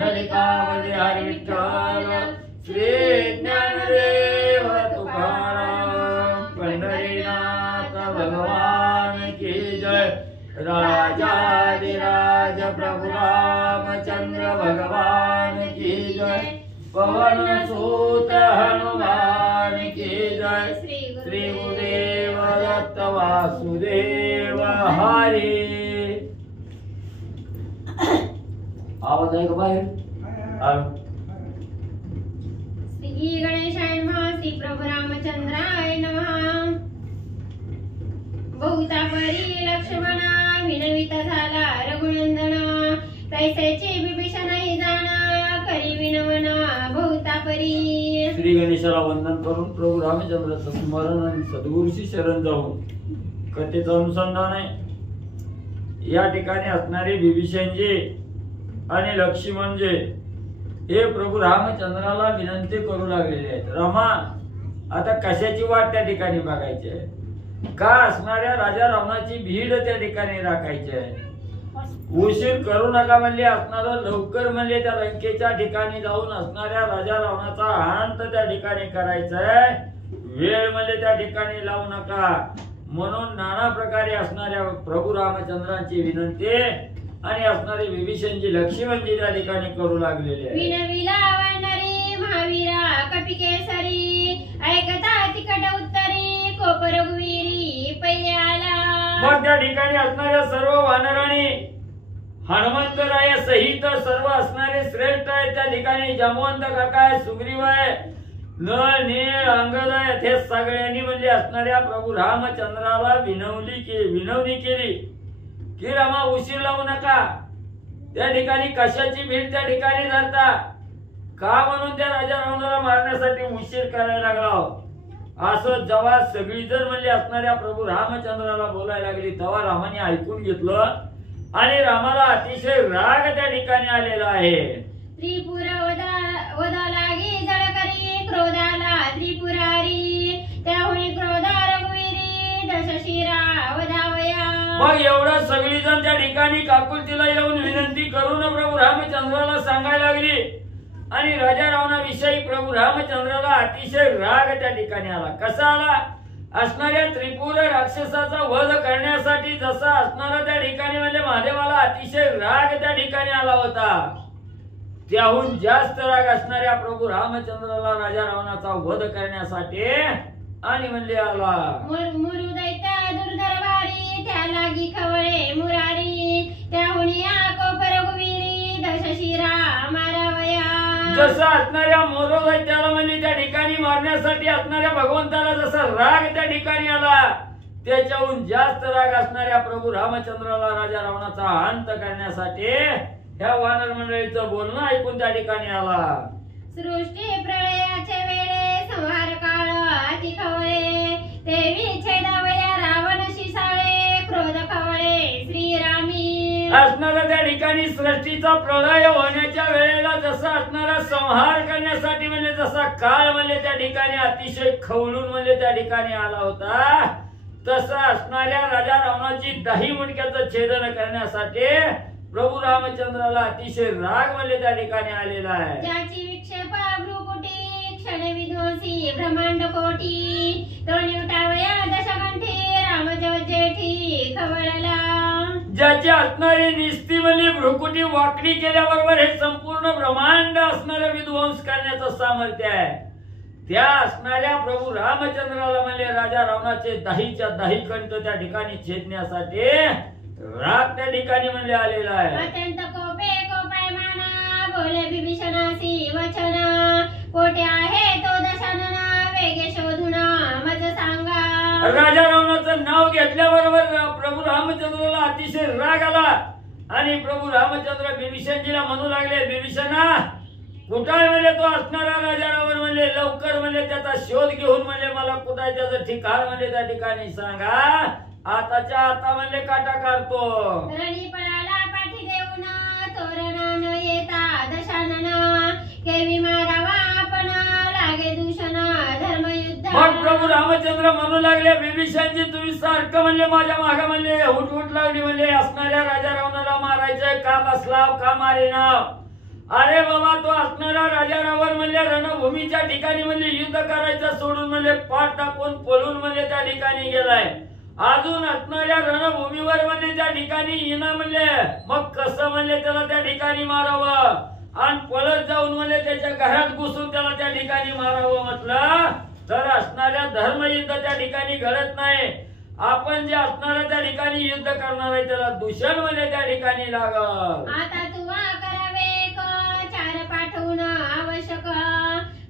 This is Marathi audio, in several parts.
पुंडलिकावती हरी विठ्ठल श्री ज्ञानदेव तुकाराम पंढरीनाथ भगवान की जय। राजाधिराज प्रभु रामचंद्र भगवान की जय। पवन सूत हनुमान की जय। श्री गुरुदेव दत्त वासुदेव हरी। आवाज आहे का बाहेर? श्री गणेशाय नमः। श्री प्रभु रामचंद्राय नमः। बहुता परी लक्ष्मणा विनवित झाला रघुनंदना। तैसेची विभीषणही जाणा करी विनवना बहुता परी। श्री गणेशाला वंदन करून प्रभू रामचंद्राचं स्मरण आणि सद्गुरूची शरण जाऊन कथेचं अनुसंधान आहे। या ठिकाणी असणारे विभीषणजी आणि लक्ष्मणजी हे प्रभू रामचंद्राला विनंती करू लागलेले आहेत, रामा आता कशाची वाट त्या ठिकाणी बघायची आहे, का असणाऱ्या राजा रावणाची भीड त्या ठिकाणी राखायची आहे, उशीर करू नका म्हणले, असणारं लवकर म्हणले त्या लंकेच्या ठिकाणी जाऊन असणाऱ्या राजा रावणाचा अंत त्या ठिकाणी करायचा आहे, वेळ म्हणले त्या ठिकाणी लावू नका म्हणून नाना प्रकारे असणाऱ्या प्रभू रामचंद्रांची विनंती आणि असणारे विभीषणजी लक्ष्मणजी त्या ठिकाणी करू लागलेले आहे। विनविला वानरी महावीरा कपिकेसरी ऐकता तिकट उत्तरी कोप रघुवीरी पै आला। मग त्या ठिकाणी असणाऱ्या सर्व वानरांनी हनुमंतराया सहित सर्व असणारे श्रेष्ठ आहेत त्या ठिकाणी जांबवंत काका आहे, सुग्रीव आहे, नळ नीळ अंगद आहे, हे सगळ्यांनी म्हणजे असणाऱ्या प्रभू रामचंद्राला विनवणी केली की रामा उशीर लावू नका, त्या ठिकाणी कशाची भीड त्या ठिकाणी धरता का म्हणून त्या राजा रावणाला मारण्यासाठी उशीर करायला लागला। असं जेव्हा सगळीजण म्हणजे असणाऱ्या प्रभू रामचंद्राला बोलायला लागली तेव्हा रामाने ऐकून घेतलं आणि रामाला अतिशय राग त्या ठिकाणी आलेला आहे। त्रिपुर वदा लागी जळ करी क्रोधाला त्रिपुरारी त्याहुनी क्रोधा रघुवीरी दशशिरा वधावया। मग एवढा सगळीजण त्या ठिकाणी काकुलतीला येऊन विनंती करून प्रभू रामचंद्राला सांगायला लागली आणि राजा रावणाविषयी प्रभू रामचंद्राला अतिशय राग त्या ठिकाणी आला। कसा आला? असणाऱ्या त्रिपुर राक्षसाचा वध करण्यासाठी जसा असणारा त्या ठिकाणी म्हणजे महादेवाला अतिशय राग त्या ठिकाणी आला होता, त्याहून जास्त राग असणाऱ्या प्रभू रामचंद्राला राजा रावणाचा वध करण्यासाठी आणि म्हणले आला। मुरुदैत्य दुर्धर वारी त्या लागी खवळे मुरारी त्याहुनी कोप रघुवीरी दशशिरा मारावया। जसा असणाऱ्या मोरदैत्याला म्हणजे त्या ठिकाणी मारण्यासाठी असणाऱ्या भगवंताला जसा राग त्या ठिकाणी आला त्याच्याहून जास्त राग असणाऱ्या प्रभू रामचंद्राला राजा रावणाचा अंत करण्यासाठी ह्या वानर मंडळीचं बोलणं ऐकून त्या ठिकाणी आला। सृष्टी प्रळयाचे वेळे संहार काळ अति खवळे तेवी छेदावया रावण शिसाळे क्रोध खवळे श्रीरामी। असणारा त्या ठिकाणी सृष्टीचा प्रलय होण्याच्या वेळेला जसा असणारा संहार करण्यासाठी म्हणजे जसा काळ म्हणजे त्या ठिकाणी अतिशय खवळून म्हणजे त्या ठिकाणी आला होता तसा असणाऱ्या राजा रावणाची 10 मुंडक्याचं छेदन करण्यासाठी प्रभू रामचंद्राला अतिशय राग म्हणजे त्या ठिकाणी आलेला आहे। ज्याची विक्षेप भ्रुकुटी क्षण विध्वंसी ब्रह्मांड कोटी तो निवटावया दशकंठी राम जेठी खवळला। ज्याची असणारी निस्ती म्हणजे भ्रुकुटी वाकडी केल्याबरोबर हे संपूर्ण ब्रह्मांड असणारे विध्वंस करण्याचं सामर्थ्य आहे, त्या असणाऱ्या प्रभू रामचंद्राला म्हणजे राजा रावणाचे 10च्या 10 कंठ त्या ठिकाणी छेदण्यासाठी राग त्या ठिकाणी म्हणजे आलेला आहे। अत्यंत कोपे कोपायमाना बोले विभीषणासी वचना कोठे आहे तो दशानना वेगे शोधुना मज सांगा। राजा रावणाचं नाव घेतल्याबरोबर प्रभू रामचंद्राला अतिशय राग आला आणि प्रभू रामचंद्र विभीषणजीला म्हणू लागले, विभीषणा कुठे म्हणजे तो असणारा राजा रावण म्हणजे लवकर म्हणजे त्याचा शोध घेऊन म्हणजे मला कुठे त्याचं ठिकाण म्हणजे त्या ठिकाणी सांगा, आताच्या आता म्हणजे काटा काढतो। रणी पळाला पाठी देऊन तोरणा न येता दशानना केवी मारावा आपण लागे दूषण धर्मयुद्ध। मग प्रभू रामचंद्र म्हणू लागले, विभीषणजी तुम्ही सारखं म्हणजे माझ्या मागे म्हणजे हुट लागली म्हणजे असणाऱ्या राजा रावणाला मारायचंय का बसलाव का मारेनाव, अरे बाबा तो असणारा राजा रावण म्हणजे रणभूमीच्या ठिकाणी म्हणजे युद्ध करायचं सोडून म्हणजे पाठ टाकून पळून म्हणजे त्या ठिकाणी गेलाय. अजून असणाऱ्या रणभूमीवर म्हणजे त्या ठिकाणी येणं म्हणजे मग कसं म्हणजे त्याला त्या ठिकाणी मारावं आणि पळत जाऊन म्हणजे त्याच्या घरात घुसून त्याला त्या ठिकाणी मारावं म्हटलं तर असणाऱ्या धर्मयुद्ध त्या ठिकाणी घडत नाही. आपण जे असणाऱ्या त्या ठिकाणी युद्ध करणार आहे त्याला दूषण म्हणजे त्या ठिकाणी लागल. आता तुवा करावे चार पाठवून आवश्यक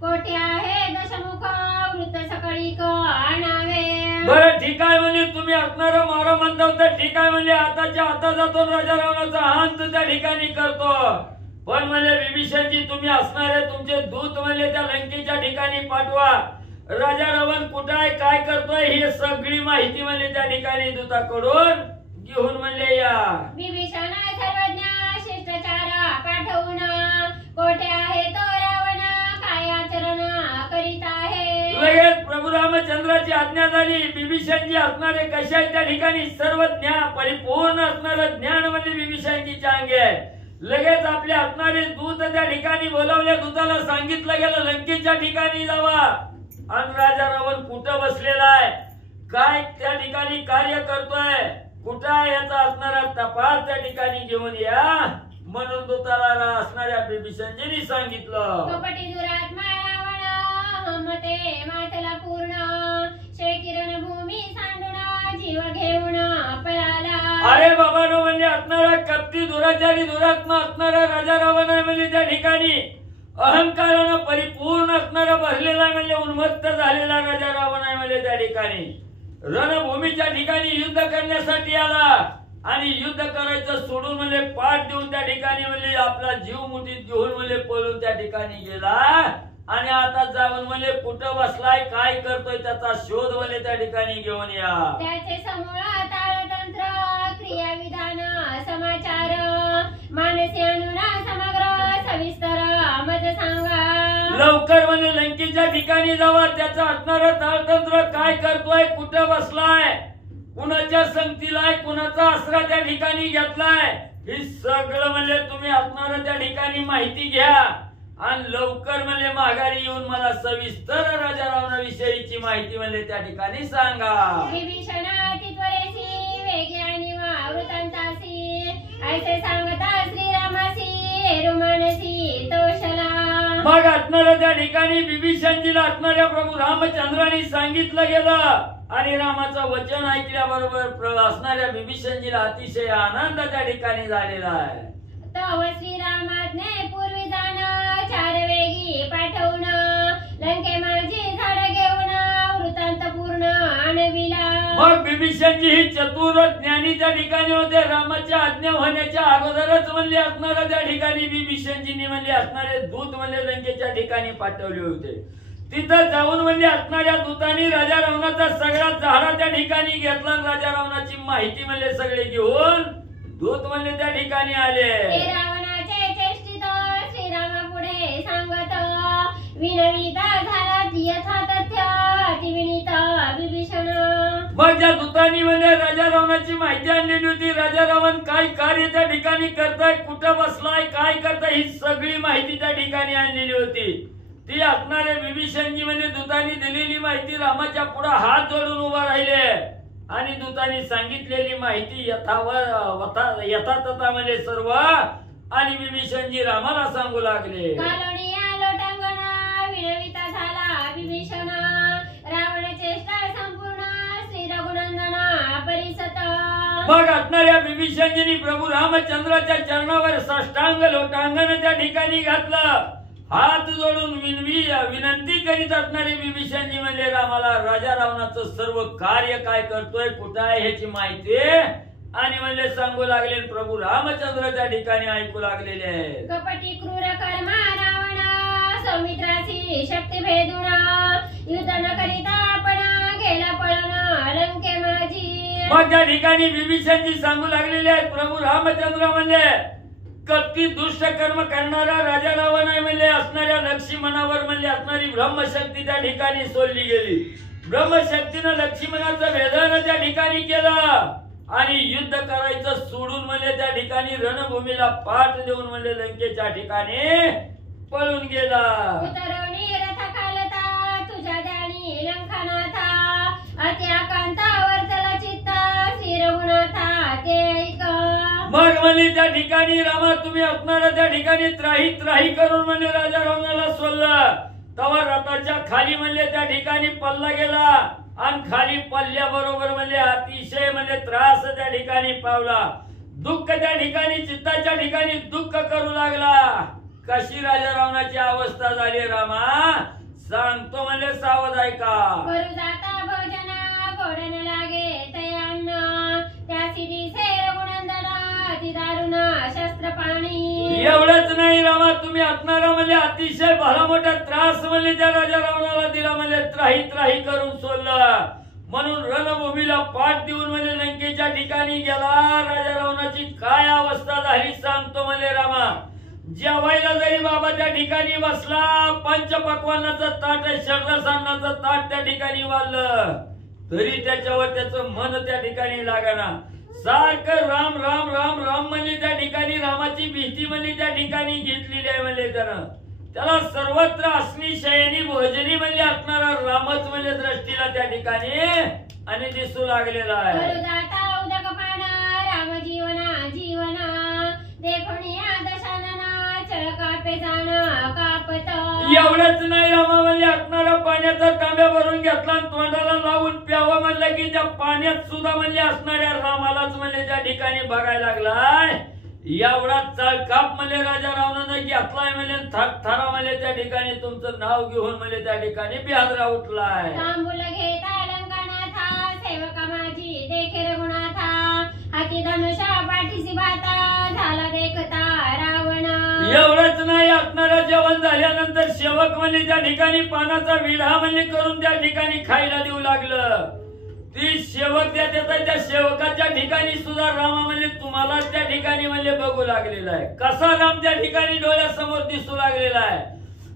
कोठे आहे दशमुख वृत्त सकळी आणावे. बरं ठीक आहे म्हणजे तुम्ही असणारं मारा म्हणता तर ठीक आहे म्हणजे आताच्या आता जातो राजा रावणाचा अंत त्या ठिकाणी करतो. पण म्हणजे विभीषणजी तुम्ही असणारे तुमचे दूत म्हणजे त्या लंकेच्या ठिकाणी पाठवा. राजा रावण कुठं आहे काय करतोय हे सगळी माहिती म्हणजे त्या ठिकाणी दूताकडून घेऊन म्हणजे या. विभीषण सर्वज्ञ शिष्टाचार पाठवून कोठे आहे तो रावण काय आचरण करीत आहे. लगेच प्रभू रामचंद्राची आज्ञा झाली. विभीषणजी असणारे कशा आहेत त्या ठिकाणी सर्व ज्ञान परिपूर्ण असणारं ज्ञान म्हणजे विभीषणजीच्या अंगी आहे. लगेच आपले असणारे दूत त्या ठिकाणी बोलावल्या दूताला सांगितलं गेलं लंकेच्या ठिकाणी जावा आणि राजा रावण कुठं बसलेला आहे काय त्या ठिकाणी कार्य करतोय कुठं आहे याचा असणारा तपास त्या ठिकाणी घेऊन या म्हणून दूताला असणाऱ्या विभीषणजींनी सांगितलं. कपटी दुरात्मा रावण मते मातला पूर्ण शेकिरण भूमी सांडून जीव घेऊन पळाला. अरे बाबानो म्हणजे असणारा कपटी दुराचारी दुरात्मा असणारा राजा रावण आहे म्हणजे त्या ठिकाणी अहंकारानं परिपूर्ण असणारा भरलेला म्हणजे उन्मत्त झालेला राजा रावण आहे म्हणजे त्या ठिकाणी रणभूमीच्या ठिकाणी युद्ध करण्यासाठी आला आणि युद्ध करायचं सोडून म्हणजे पाठ देऊन त्या ठिकाणी म्हणजे आपला जीव मुठीत घेऊन म्हणजे पळून त्या ठिकाणी गेला आणि आता जाऊन म्हणजे कुठं बसलाय काय करतोय त्याचा शोध म्हणजे त्या ठिकाणी घेऊन या. त्याचे समूळ ताळतंत्र क्रियाविधान समाचार मानसी अनुना समग्र सविस्तर मज सांगा. लवकर म्हणजे लंकेच्या ठिकाणी जावा त्याचा असणारं ताळतंत्र काय करतोय कुठं बसलाय कुणाच्या संगतीला कुणाचा आसरा त्या ठिकाणी घेतलाय हे सगळं म्हणजे तुम्ही असणारं त्या ठिकाणी माहिती घ्या आणि लवकर म्हणजे माघारी येऊन मला सविस्तर राजा रावणाविषयीची माहिती म्हणजे त्या ठिकाणी सांगा. विभीषण तित्वरेसी वेगे आणि वृत्तांतासी ऐसे सांगता श्रीरामासी रुमानसी तोषला. मग असणाऱ्या त्या ठिकाणी विभीषणजीला असणाऱ्या प्रभू रामचंद्रांनी सांगितलं गेलं आणि रामाचं वचन ऐकल्याबरोबर असणाऱ्या विभीषणजीला अतिशय आनंद त्या ठिकाणी झालेला आहे. तव श्रीरामाने पूर्वी जाण चार वेगी पाठवून लंके माझी झाड घेऊन वृत्तांत पूर्ण आणविला. मग विभीषणजी ही चतुर ज्ञानी त्या ठिकाणी होते. रामाच्या आज्ञा होण्याच्या अगोदरच म्हणले असणाऱ्या त्या ठिकाणी विभीषणजींनी म्हणले असणारे दूत म्हणले लंकेच्या ठिकाणी पाठवले होते. तिथं जाऊन म्हणजे असणाऱ्या दूतांनी राजा रावणाचा सगळा झाडा त्या ठिकाणी घेतला. राजा रावणाची माहिती म्हणले सगळे घेऊन दूत म्हणले त्या ठिकाणी आले. रावणाचे चेष्टित श्रीरामा पुढे सांगत विनविता झाला यथा तथ्य अतिविनीत विभीषण. मग ज्या दूतांनी म्हणजे राजा रावणाची माहिती आणलेली होती राजा रावण काय कार्य त्या ठिकाणी करताय कुठं बसलाय काय करताय ही सगळी माहिती त्या ठिकाणी आणलेली होती. ती असणारे विभीषणजी म्हणजे दूतांनी दिलेली माहिती रामाच्या पुढे हात जोडून उभा राहिले आणि दूतांनी सांगितलेली माहिती यथातथा म्हणजे सर्व आणि विभीषणजी रामाला सांगू लागले. कालोनिया लोटांगणा विनविता झाला विभीषण रावण चेष्टा संपूर्ण श्री रघुनंदना परिसत. मग असणाऱ्या विभीषणजींनी प्रभू रामचंद्राच्या चरणावर साष्टांग लोटांगण त्या ठिकाणी घातलं. हात जोडून विनंती करीत असणारे विभीषणजी म्हणजे रामाला राजा रावणाचं सर्व कार्य काय करतोय कुठं आहे ह्याची माहिती आणि म्हणजे सांगू लागले. प्रभू रामचंद्र त्या ठिकाणी ऐकू लागलेले आहे. कपटी क्रूर कर्मा रावण सौमित्राची शक्ती भेदून युद्ध न करिता आपण गेला पळून लंके माझी. मग त्या ठिकाणी विभीषणजी सांगू लागलेले आहेत. प्रभू रामचंद्र म्हणजे कपटी दुष्ट कर्म करणारा राजा रावण आहे म्हणजे असणाऱ्या लक्ष्मणावर म्हणजे असणारी ब्रह्मशक्ती त्या ठिकाणी सोडली गेली. ब्रह्मशक्तीनं लक्ष्मणाचं वेदन त्या ठिकाणी केलं आणि युद्ध करायचं सोडून म्हणले त्या ठिकाणी रणभूमीला पाठ देऊन म्हणले लंकेच्या ठिकाणी पळून गेला. उतरवणी रथ खालता तुझ्या ध्यानी लंकानाथा अति आकांतावर चला चित्ता श्री रघुनाथा ते ऐक. मग म्हणले त्या ठिकाणी रामा तुम्ही असणारा त्या ठिकाणी त्राही त्राही करून म्हणले राजा रावणाला सोडलं. तेव्हा रथाच्या खाली म्हणले त्या ठिकाणी पल्ला गेला आणि खाली पल्ल्याबरोबर म्हणजे अतिशय म्हणजे त्रास त्या ठिकाणी पावला. दुःख त्या ठिकाणी चित्ताच्या ठिकाणी दुःख करू लागला. कशी राजा रावणाची अवस्था झाली रामा सांगतो म्हणजे सावध ऐका. करू जाता भोजना गोडन लागे तयान्न त्यासी दिसे रघुनंदना अति दारुण शस्त्र पाणी. एवढंच नाही रामा तुम्ही असणारा म्हणजे अतिशय भला मोठा त्रास म्हणजे त्या राजा रावणाला दिला म्हणजे त्राही त्राही करून सोडलं. म्हणून रणभूमीला पाठ देऊन म्हणजे लंकेच्या ठिकाणी गेला. राजा रावणाची काय अवस्था झाली सांगतो म्हणजे रामा. जेवायला जरी बाबा त्या ठिकाणी बसला पंचपक्वानाचं ताट षड्रसान्नाचं ताट त्या ठिकाणी वाढलं तरी त्याच्यावर त्याचं मन त्या ठिकाणी लागना. सारखं राम राम राम राम म्हणजे त्या ठिकाणी रामाची भीती म्हणजे त्या ठिकाणी घेतलेली आहे म्हणजे त्याला सर्वत्र असणी शयनी भोजनी म्हणजे असणारा रामच म्हणजे दृष्टीला त्या ठिकाणी आणि दिसू लागलेला आहे. करू जाता उदकपान राम जीवना जीवना देखोनिया दशानना चळ कापे जाण कापत. एवढंच नाही रामा म्हणजे असणारा पाण्याचा तांब्या भरून घेतला आणि तोंडाला लावून प्यावं म्हणलं की त्या पाण्यात सुद्धा म्हणजे असणाऱ्या रामालाच म्हणजे त्या ठिकाणी बघायला लागलाय. एवढा चळकाप म्हणजे राजा रावणानं घेतलाय म्हणजे थारा म्हणजे त्या ठिकाणी तुमचं नाव घेऊन म्हणजे त्या ठिकाणी बिहादरा उठलाय. तांबूल घेता लंकानाथा सेवका माझी देखे रघुनाथा हाती धनुषा पाठीसी भाता झाला देखता रावण. एवढंच नाही असणारा जेवण झाल्यानंतर सेवक म्हणजे त्या ठिकाणी पानाचा विडा म्हणजे करून त्या ठिकाणी खायला देऊ लागलं. ती सेवक त्या सेवकाच्या ठिकाणी सुद्धा रामा म्हणजे तुम्हाला त्या ठिकाणी म्हणजे बघू लागलेला आहे. कसा राम त्या ठिकाणी डोळ्यासमोर दिसू लागलेला आहे.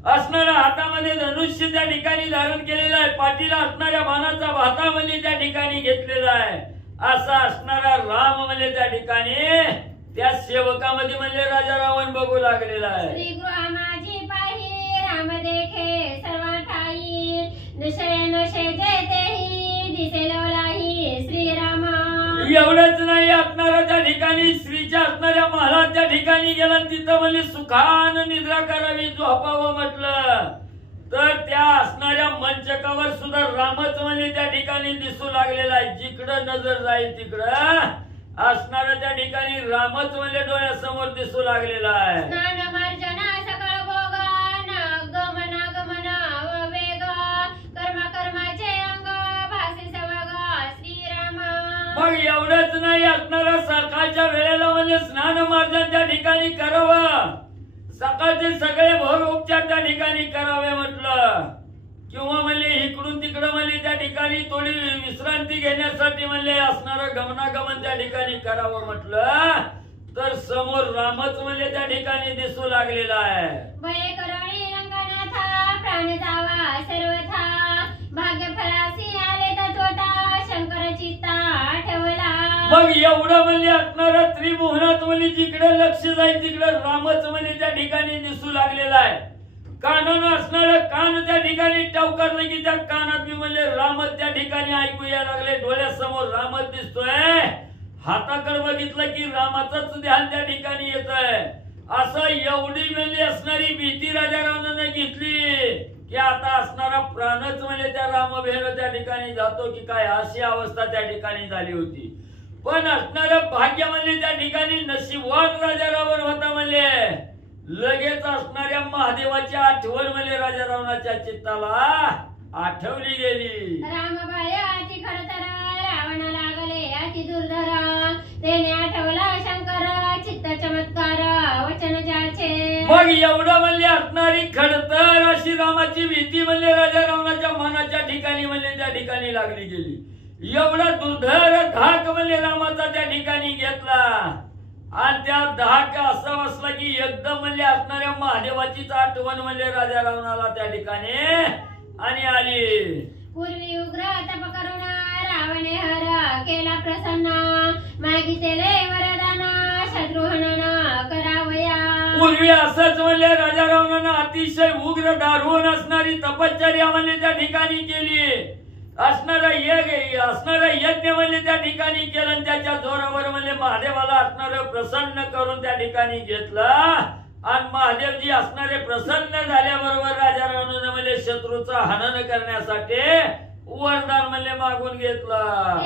असणारा हातामध्ये धनुष्य त्या ठिकाणी धारण केलेला आहे. पाठीला असणाऱ्या बाणाचा भाता म्हणजे त्या ठिकाणी घेतलेला आहे. असा असणारा राम म्हणजे त्या ठिकाणी त्या सेवकामध्ये म्हणजे राजा रावण बघू लागलेला आहे. श्री गृहा माझी पाही राम देखे सर्व ठाई दुसरे शेजे तेही दिसे लवलाही श्रीरामा. एवढंच नाही असणारा त्या ठिकाणी स्त्रीच्या असणाऱ्या महालात त्या ठिकाणी गेला तिथं म्हणजे सुखान निद्रा करावी झोपावं म्हटलं तर त्या असणाऱ्या मंचकावर सुद्धा रामच म्हणजे त्या ठिकाणी दिसू लागलेला आहे. जिकडं नजर जाईल तिकडं असणारा त्या ठिकाणी रामच म्हणजे डोळ्यासमोर दिसू लागलेला आहे. स्नान मार्जना सकळ भोग गमन गमन वेग कर्मा कर्माचे अंग भासी सवग श्रीरामा. मग एवढंच नाही असणारा सकाळच्या वेळेला म्हणजे स्नान मार्जन त्या ठिकाणी करावं. सकाळचे सगळे भोग उपचार त्या ठिकाणी करावे म्हटलं किंवा म्हणले इकडून तिकडं म्हणले त्या ठिकाणी थोडी विश्रांती घेण्यासाठी म्हणले असणारं गमनागमन त्या ठिकाणी करावं म्हटलं तर समोर रामच म्हणले त्या ठिकाणी दिसू लागलेला आहे. भय करणी रंगनाथा प्राण जावा सर्वथा भाग्य फळासी आले तत्वता शंकर चित्ता आठवला. मग एवढं म्हणजे असणारं त्रिभुवनात म्हणजे जिकडे लक्ष जाईल तिकडे रामच म्हणजे त्या ठिकाणी दिसू लागलेला आहे. कानानं असणारं कान त्या ठिकाणी टवकारलं की त्या कानात म्हणजे रामच त्या ठिकाणी ऐकू यायला लागले. डोळ्यासमोर रामच दिसतोय. हाताकडे बघितलं की रामाचंच ध्यान त्या ठिकाणी येत आहे. असं एवढी म्हणजे असणारी भीती राजा रावणाने घेतली की आता असणारा प्राणच म्हणजे त्या रामभेर त्या ठिकाणी जातो की काय अशी अवस्था त्या ठिकाणी झाली होती. पण असणारं भाग्य म्हणजे त्या ठिकाणी नशीबवान राजा रावण होता. म्हणजे लगेच असणाऱ्या महादेवाची आठवण म्हणजे राजा रावणाच्या चित्ताला आठवली गेली. रामबाय अति खरतर रावण लागले अति दुर्धर तेने आठवला शंकर चित्त चमत्कार वचन ज्याचे. मग एवढं म्हणजे असणारी खडतर अशी रामाची भीती म्हणजे राजा रावणाच्या मनाच्या ठिकाणी म्हणजे त्या ठिकाणी लागली गेली. एवढा दुर्धर धाक म्हणजे रामाचा त्या ठिकाणी घेतला आणि त्या धाक असं बसला की एकदम म्हणजे असणाऱ्या महादेवाचीच आठवण म्हणजे राजा रावणाला त्या ठिकाणी आणि आली. पूर्वी उग्र तप करून रावणे हर केला प्रसन्न मागितले वरदान शत्रुघ्न करावया. पूर्वी असंच म्हणले राजा रावणानं अतिशय उग्र दारुण असणारी तपश्चर्या म्हणले त्या ठिकाणी केली, असणारा यज्ञ म्हणले त्या ठिकाणी केलं आणि त्याच्या जोरावर म्हणले महादेवाला असणारं प्रसन्न करून त्या ठिकाणी घेतलं. आणि महादेवजी असणारे प्रसन्न झाल्याबरोबर राजा रावणानं म्हणले शत्रूचा हनन करण्यासाठी वरदान म्हणले मागून घेतलं.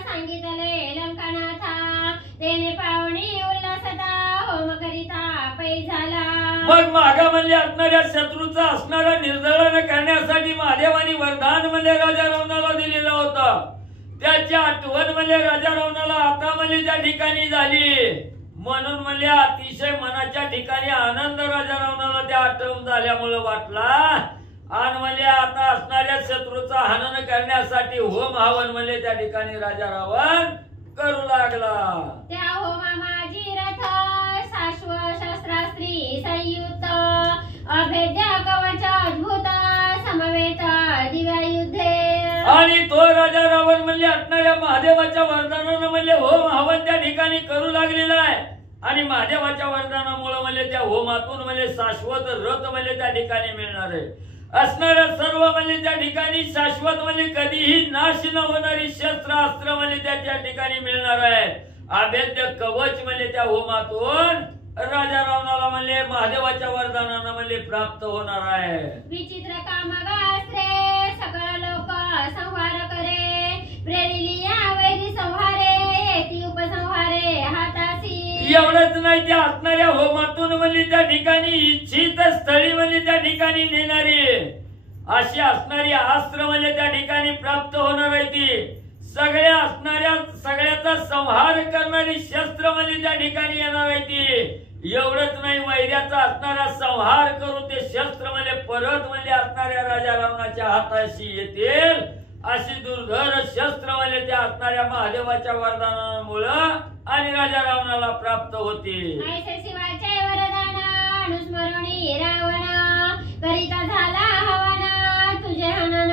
सांगितले लंकानाथा तेने पावणी उल्हासता होम करिता पै झाला. मग मागा म्हणले असणाऱ्या शत्रूचा असणारा निर्दलन करण्यासाठी महादेवानी वरदान म्हणले राजा रावणाला दिलेलं होतं. त्याची आठवण म्हणले राजा रावणाला आता म्हणले त्या ठिकाणी झाली. म्हणून म्हणले अतिशय मनाच्या ठिकाणी आनंद राजा रावणाला त्या आठवण झाल्यामुळे वाटला. आणि म्हणले आता असणाऱ्या शत्रूचा हनन करण्यासाठी होम हवन म्हणले त्या ठिकाणी राजा रावण करू लागला. त्या होमा माझी रथ शाश्व शस्त्रास्त्री संयुक्त अभेद्य कवच अद्भुत समवेत दिव्या युद्धे. आणि तो राजा रावण म्हणले असणाऱ्या महादेवाच्या वरदानानं म्हणले होम हवन त्या ठिकाणी करू लागलेला आहे. आणि महादेवाच्या वरदानामुळे म्हणले त्या होमातून म्हणले शाश्वत रथ म्हणले त्या ठिकाणी मिळणार आहे. असणाऱ्या सर्व म्हणजे त्या ठिकाणी शाश्वत म्हणजे कधीही नाश न होणारी शस्त्रास्त्र म्हणजे त्या ठिकाणी मिळणार आहे. अभेद्य कवच म्हणजे त्या होमातून राजा रावणाला म्हणजे महादेवाच्या वरदानानं म्हणजे प्राप्त होणार आहे. विचित्र कामगास्त्रे सकळ लोक संहार करे प्रेरिलिया वैरी संहारे येती उपसंहारे हातासी. एवढंच नाही त्या असणाऱ्या होमातून म्हणजे त्या ठिकाणी इच्छित स्थळी म्हणजे त्या ठिकाणी नेणारी अशी असणारी अस्त्र म्हणजे त्या ठिकाणी प्राप्त होणार आहे. ती सगळ्या असणाऱ्या सगळ्याचा संहार करणारी शस्त्र म्हणजे त्या ठिकाणी येणार आहे. ती एवढंच नाही वैर्याचा असणारा संहार करून ते शस्त्र म्हणजे परत म्हणजे असणाऱ्या राजा रावणाच्या हाताशी येतील अशी दुर्धर शस्त्र म्हणजे त्या असणाऱ्या महादेवाच्या वरदानामुळं आणि राजा रावणाला प्राप्त होते. ऐसे शिवाचे वरदान अनुस्मरणी रावण करिता झाला हवन तुझे हनन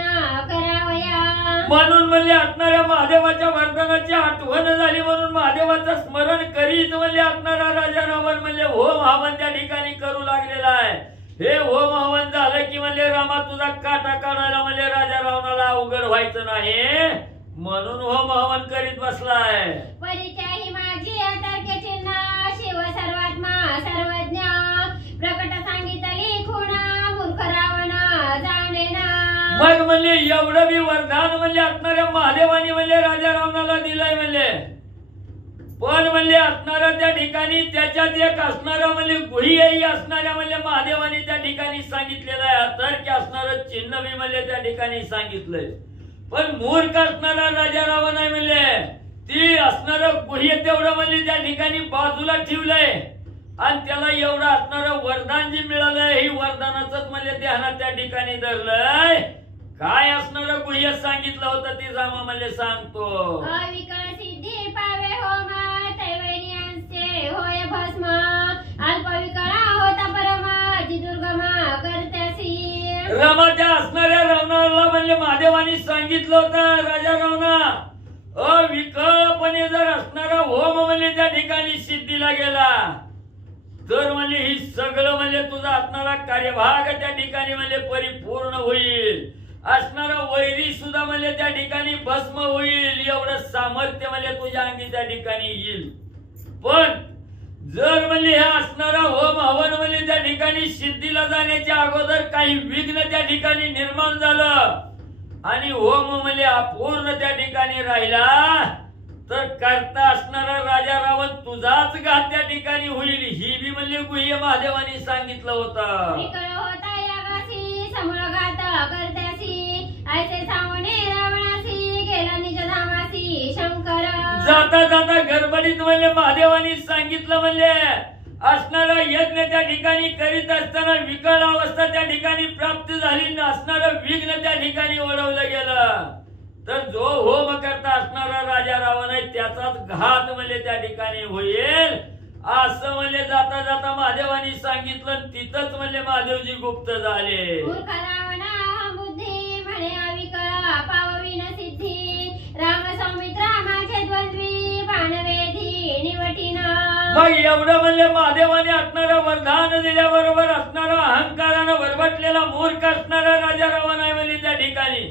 करावया. म्हणून म्हणले असणाऱ्या महादेवाच्या वरदानाची आठवण झाली म्हणून महादेवाचं स्मरण करीत म्हणले असणारा राजा रावण म्हणले होम हवन त्या ठिकाणी करू लागलेला आहे. हे होम हवन झालं की म्हणले रामा तुझा काटा काढायला म्हणले राजा रावणाला अवघड व्हायचं नाही म्हणून होम हवन करीत बसलाय. परिचय माझी अतर्क चिन्ह शिव सर्वात्मा सर्वज्ञ प्रकट सांगितली खूण मूर्ख रावण जाणे ना. मग म्हणले एवढं बी वरदान म्हणले असणाऱ्या महादेवानी म्हणले राजा रावणाला दिलंय म्हणले. पण म्हणले असणारा त्या ठिकाणी त्याच्यात एक असणारा म्हणजे गुह्यही असणाऱ्या म्हणजे महादेवानी त्या ठिकाणी सांगितलेलं आहे. अतर्क असणारं चिन्ह बी म्हणले त्या ठिकाणी सांगितलंय. पण मूर्ख असणारा राजा रावण आहे म्हणले ती असणारं गुह्य तेवढं म्हणजे त्या ठिकाणी बाजूला ठेवलंय आणि त्याला एवढं असणारं वरदान जे मिळालंय ही वरदानाचंच म्हणजे ध्यानात त्या ठिकाणी धरलंय. काय असणारं गुह्य सांगितलं होतं ती रामा म्हणजे सांगतो. अविकल सिद्धी पावे होम तैवैर्यांचे होय भस्म अल्पविकळा होता परम दुर्गम करत्यासी. रामाच्या असणाऱ्या रावणाला म्हणजे महादेवानी सांगितलं होतं राजा रावणा अविकळपणे जर असणारा होम म्हणजे त्या ठिकाणी सिद्धीला गेला तर म्हणजे ही सगळं म्हणजे तुझा असणारा कार्यभाग त्या ठिकाणी म्हणजे परिपूर्ण होईल. असणारा वैरी सुद्धा म्हणजे त्या ठिकाणी भस्म होईल. एवढं सामर्थ्य म्हणजे तुझ्या अंगी त्या ठिकाणी येईल. पण जर म्हणजे हा असणारा होम हवन म्हणजे त्या ठिकाणी सिद्धीला जाण्याच्या अगोदर काही विघ्न त्या ठिकाणी निर्माण झालं आणि होम म्हणजे अपूर्ण त्या ठिकाणी राहिला तर करता असणारा राजा रावण तुझाच घात त्या ठिकाणी होईल. ही बी म्हणजे गुह्य महादेवानी सांगितलं होतं. जाता जाता गडबडीत म्हणजे महादेवानी सांगितलं म्हणजे असणारा यज्ञ त्या ठिकाणी करीत असताना विकळ अवस्था त्या ठिकाणी प्राप्त झाली असणारं विघ्न त्या ठिकाणी ओढवलं गेलं तर जो होम करता असणारा राजा रावण आहे त्याचाच घात म्हणजे त्या ठिकाणी होईल असं म्हणजे जाता जाता महादेवानी सांगितलं. तिथंच म्हणजे महादेवजी गुप्त झाले. मूर्ख रावणा बुद्धी म्हणे अविकळ पावविनसी राम सौमित्रा माझे द्वंद्वी बाणवेधी निवटीन. मग एवढं म्हणले महादेवाने असणारा वरदान दिल्याबरोबर असणारा अहंकारानं भरभटलेला मूर्ख असणारा राजा रावण आहे म्हणजे त्या ठिकाणी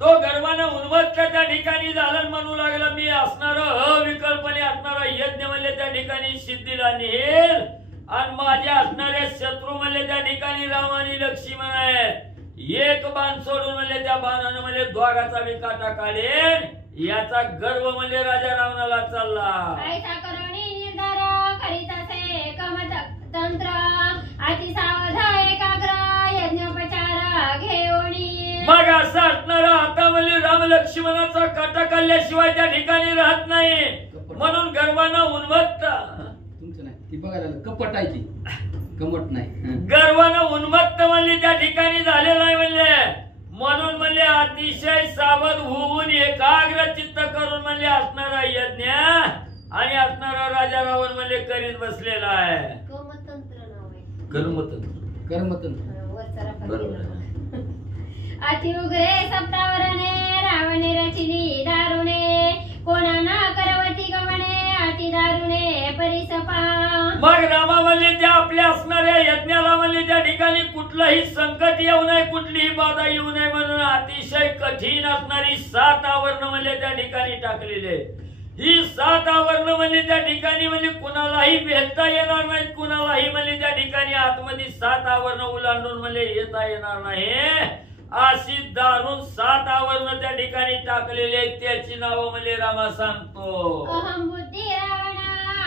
तो गर्वानं उन्मत्त त्या ठिकाणी झालं म्हणू लागला मी असणार अविकल्पणे असणारा यज्ञ म्हणले त्या ठिकाणी सिद्धीला नेल आणि माझ्या असणाऱ्या शत्रू म्हणले त्या ठिकाणी राम आणि लक्ष्मण आहे एक बाण सोडून म्हणले त्या बाणानं म्हणजे दोघाचा बी काटा काढेल याचा गर्व म्हणजे राजा रावणाला चालला. ऐसा करुणी निर्धार करीत असे तंत्र अति सावध एकाग्र यज्ञोपचार घेऊनी. मग असं असणारा आता म्हणजे राम लक्ष्मणाचा काटा काढल्याशिवाय त्या ठिकाणी राहत नाही म्हणून गर्वानं उन्मत्त तुमचं नाही ती बघायला कपट आहे ती कमट नाही गर्वानं उन्मत्त म्हणले त्या ठिकाणी झालेला आहे म्हणले म्हणून म्हणले अतिशय सावध होऊन एकाग्र चित्त करून म्हणले असणारा यज्ञ आणि असणारा राजा रावण म्हणले करीत बसलेला आहे. कर्मतंत्र नाव आहे. कर्मतंत्र बरोबर. अति उग्रे सप्तावरणे रावणे रचिली दारुणे कोणाना करवती गमने अति दारुणे परिसपा. मग रामा म्हणले त्या आपल्या असणाऱ्या यज्ञाला म्हणले त्या ठिकाणी कुठलंही संकट येऊ नये कुठलीही बाधा येऊ नये म्हणून अतिशय कठीण असणारी 7 आवरण म्हणले त्या ठिकाणी टाकलेले. ही 7 आवरण म्हणजे त्या ठिकाणी म्हणजे कुणालाही भेटता येणार नाही कुणालाही म्हणजे त्या ठिकाणी आतमध्ये 7 आवरण उलांडून म्हणजे येता येणार नाही अशी दारुण 7 आवरण त्या ठिकाणी टाकलेली आहेत त्याची नाव म्हणजे रामा सांगतो. अहम बुद्धी रावण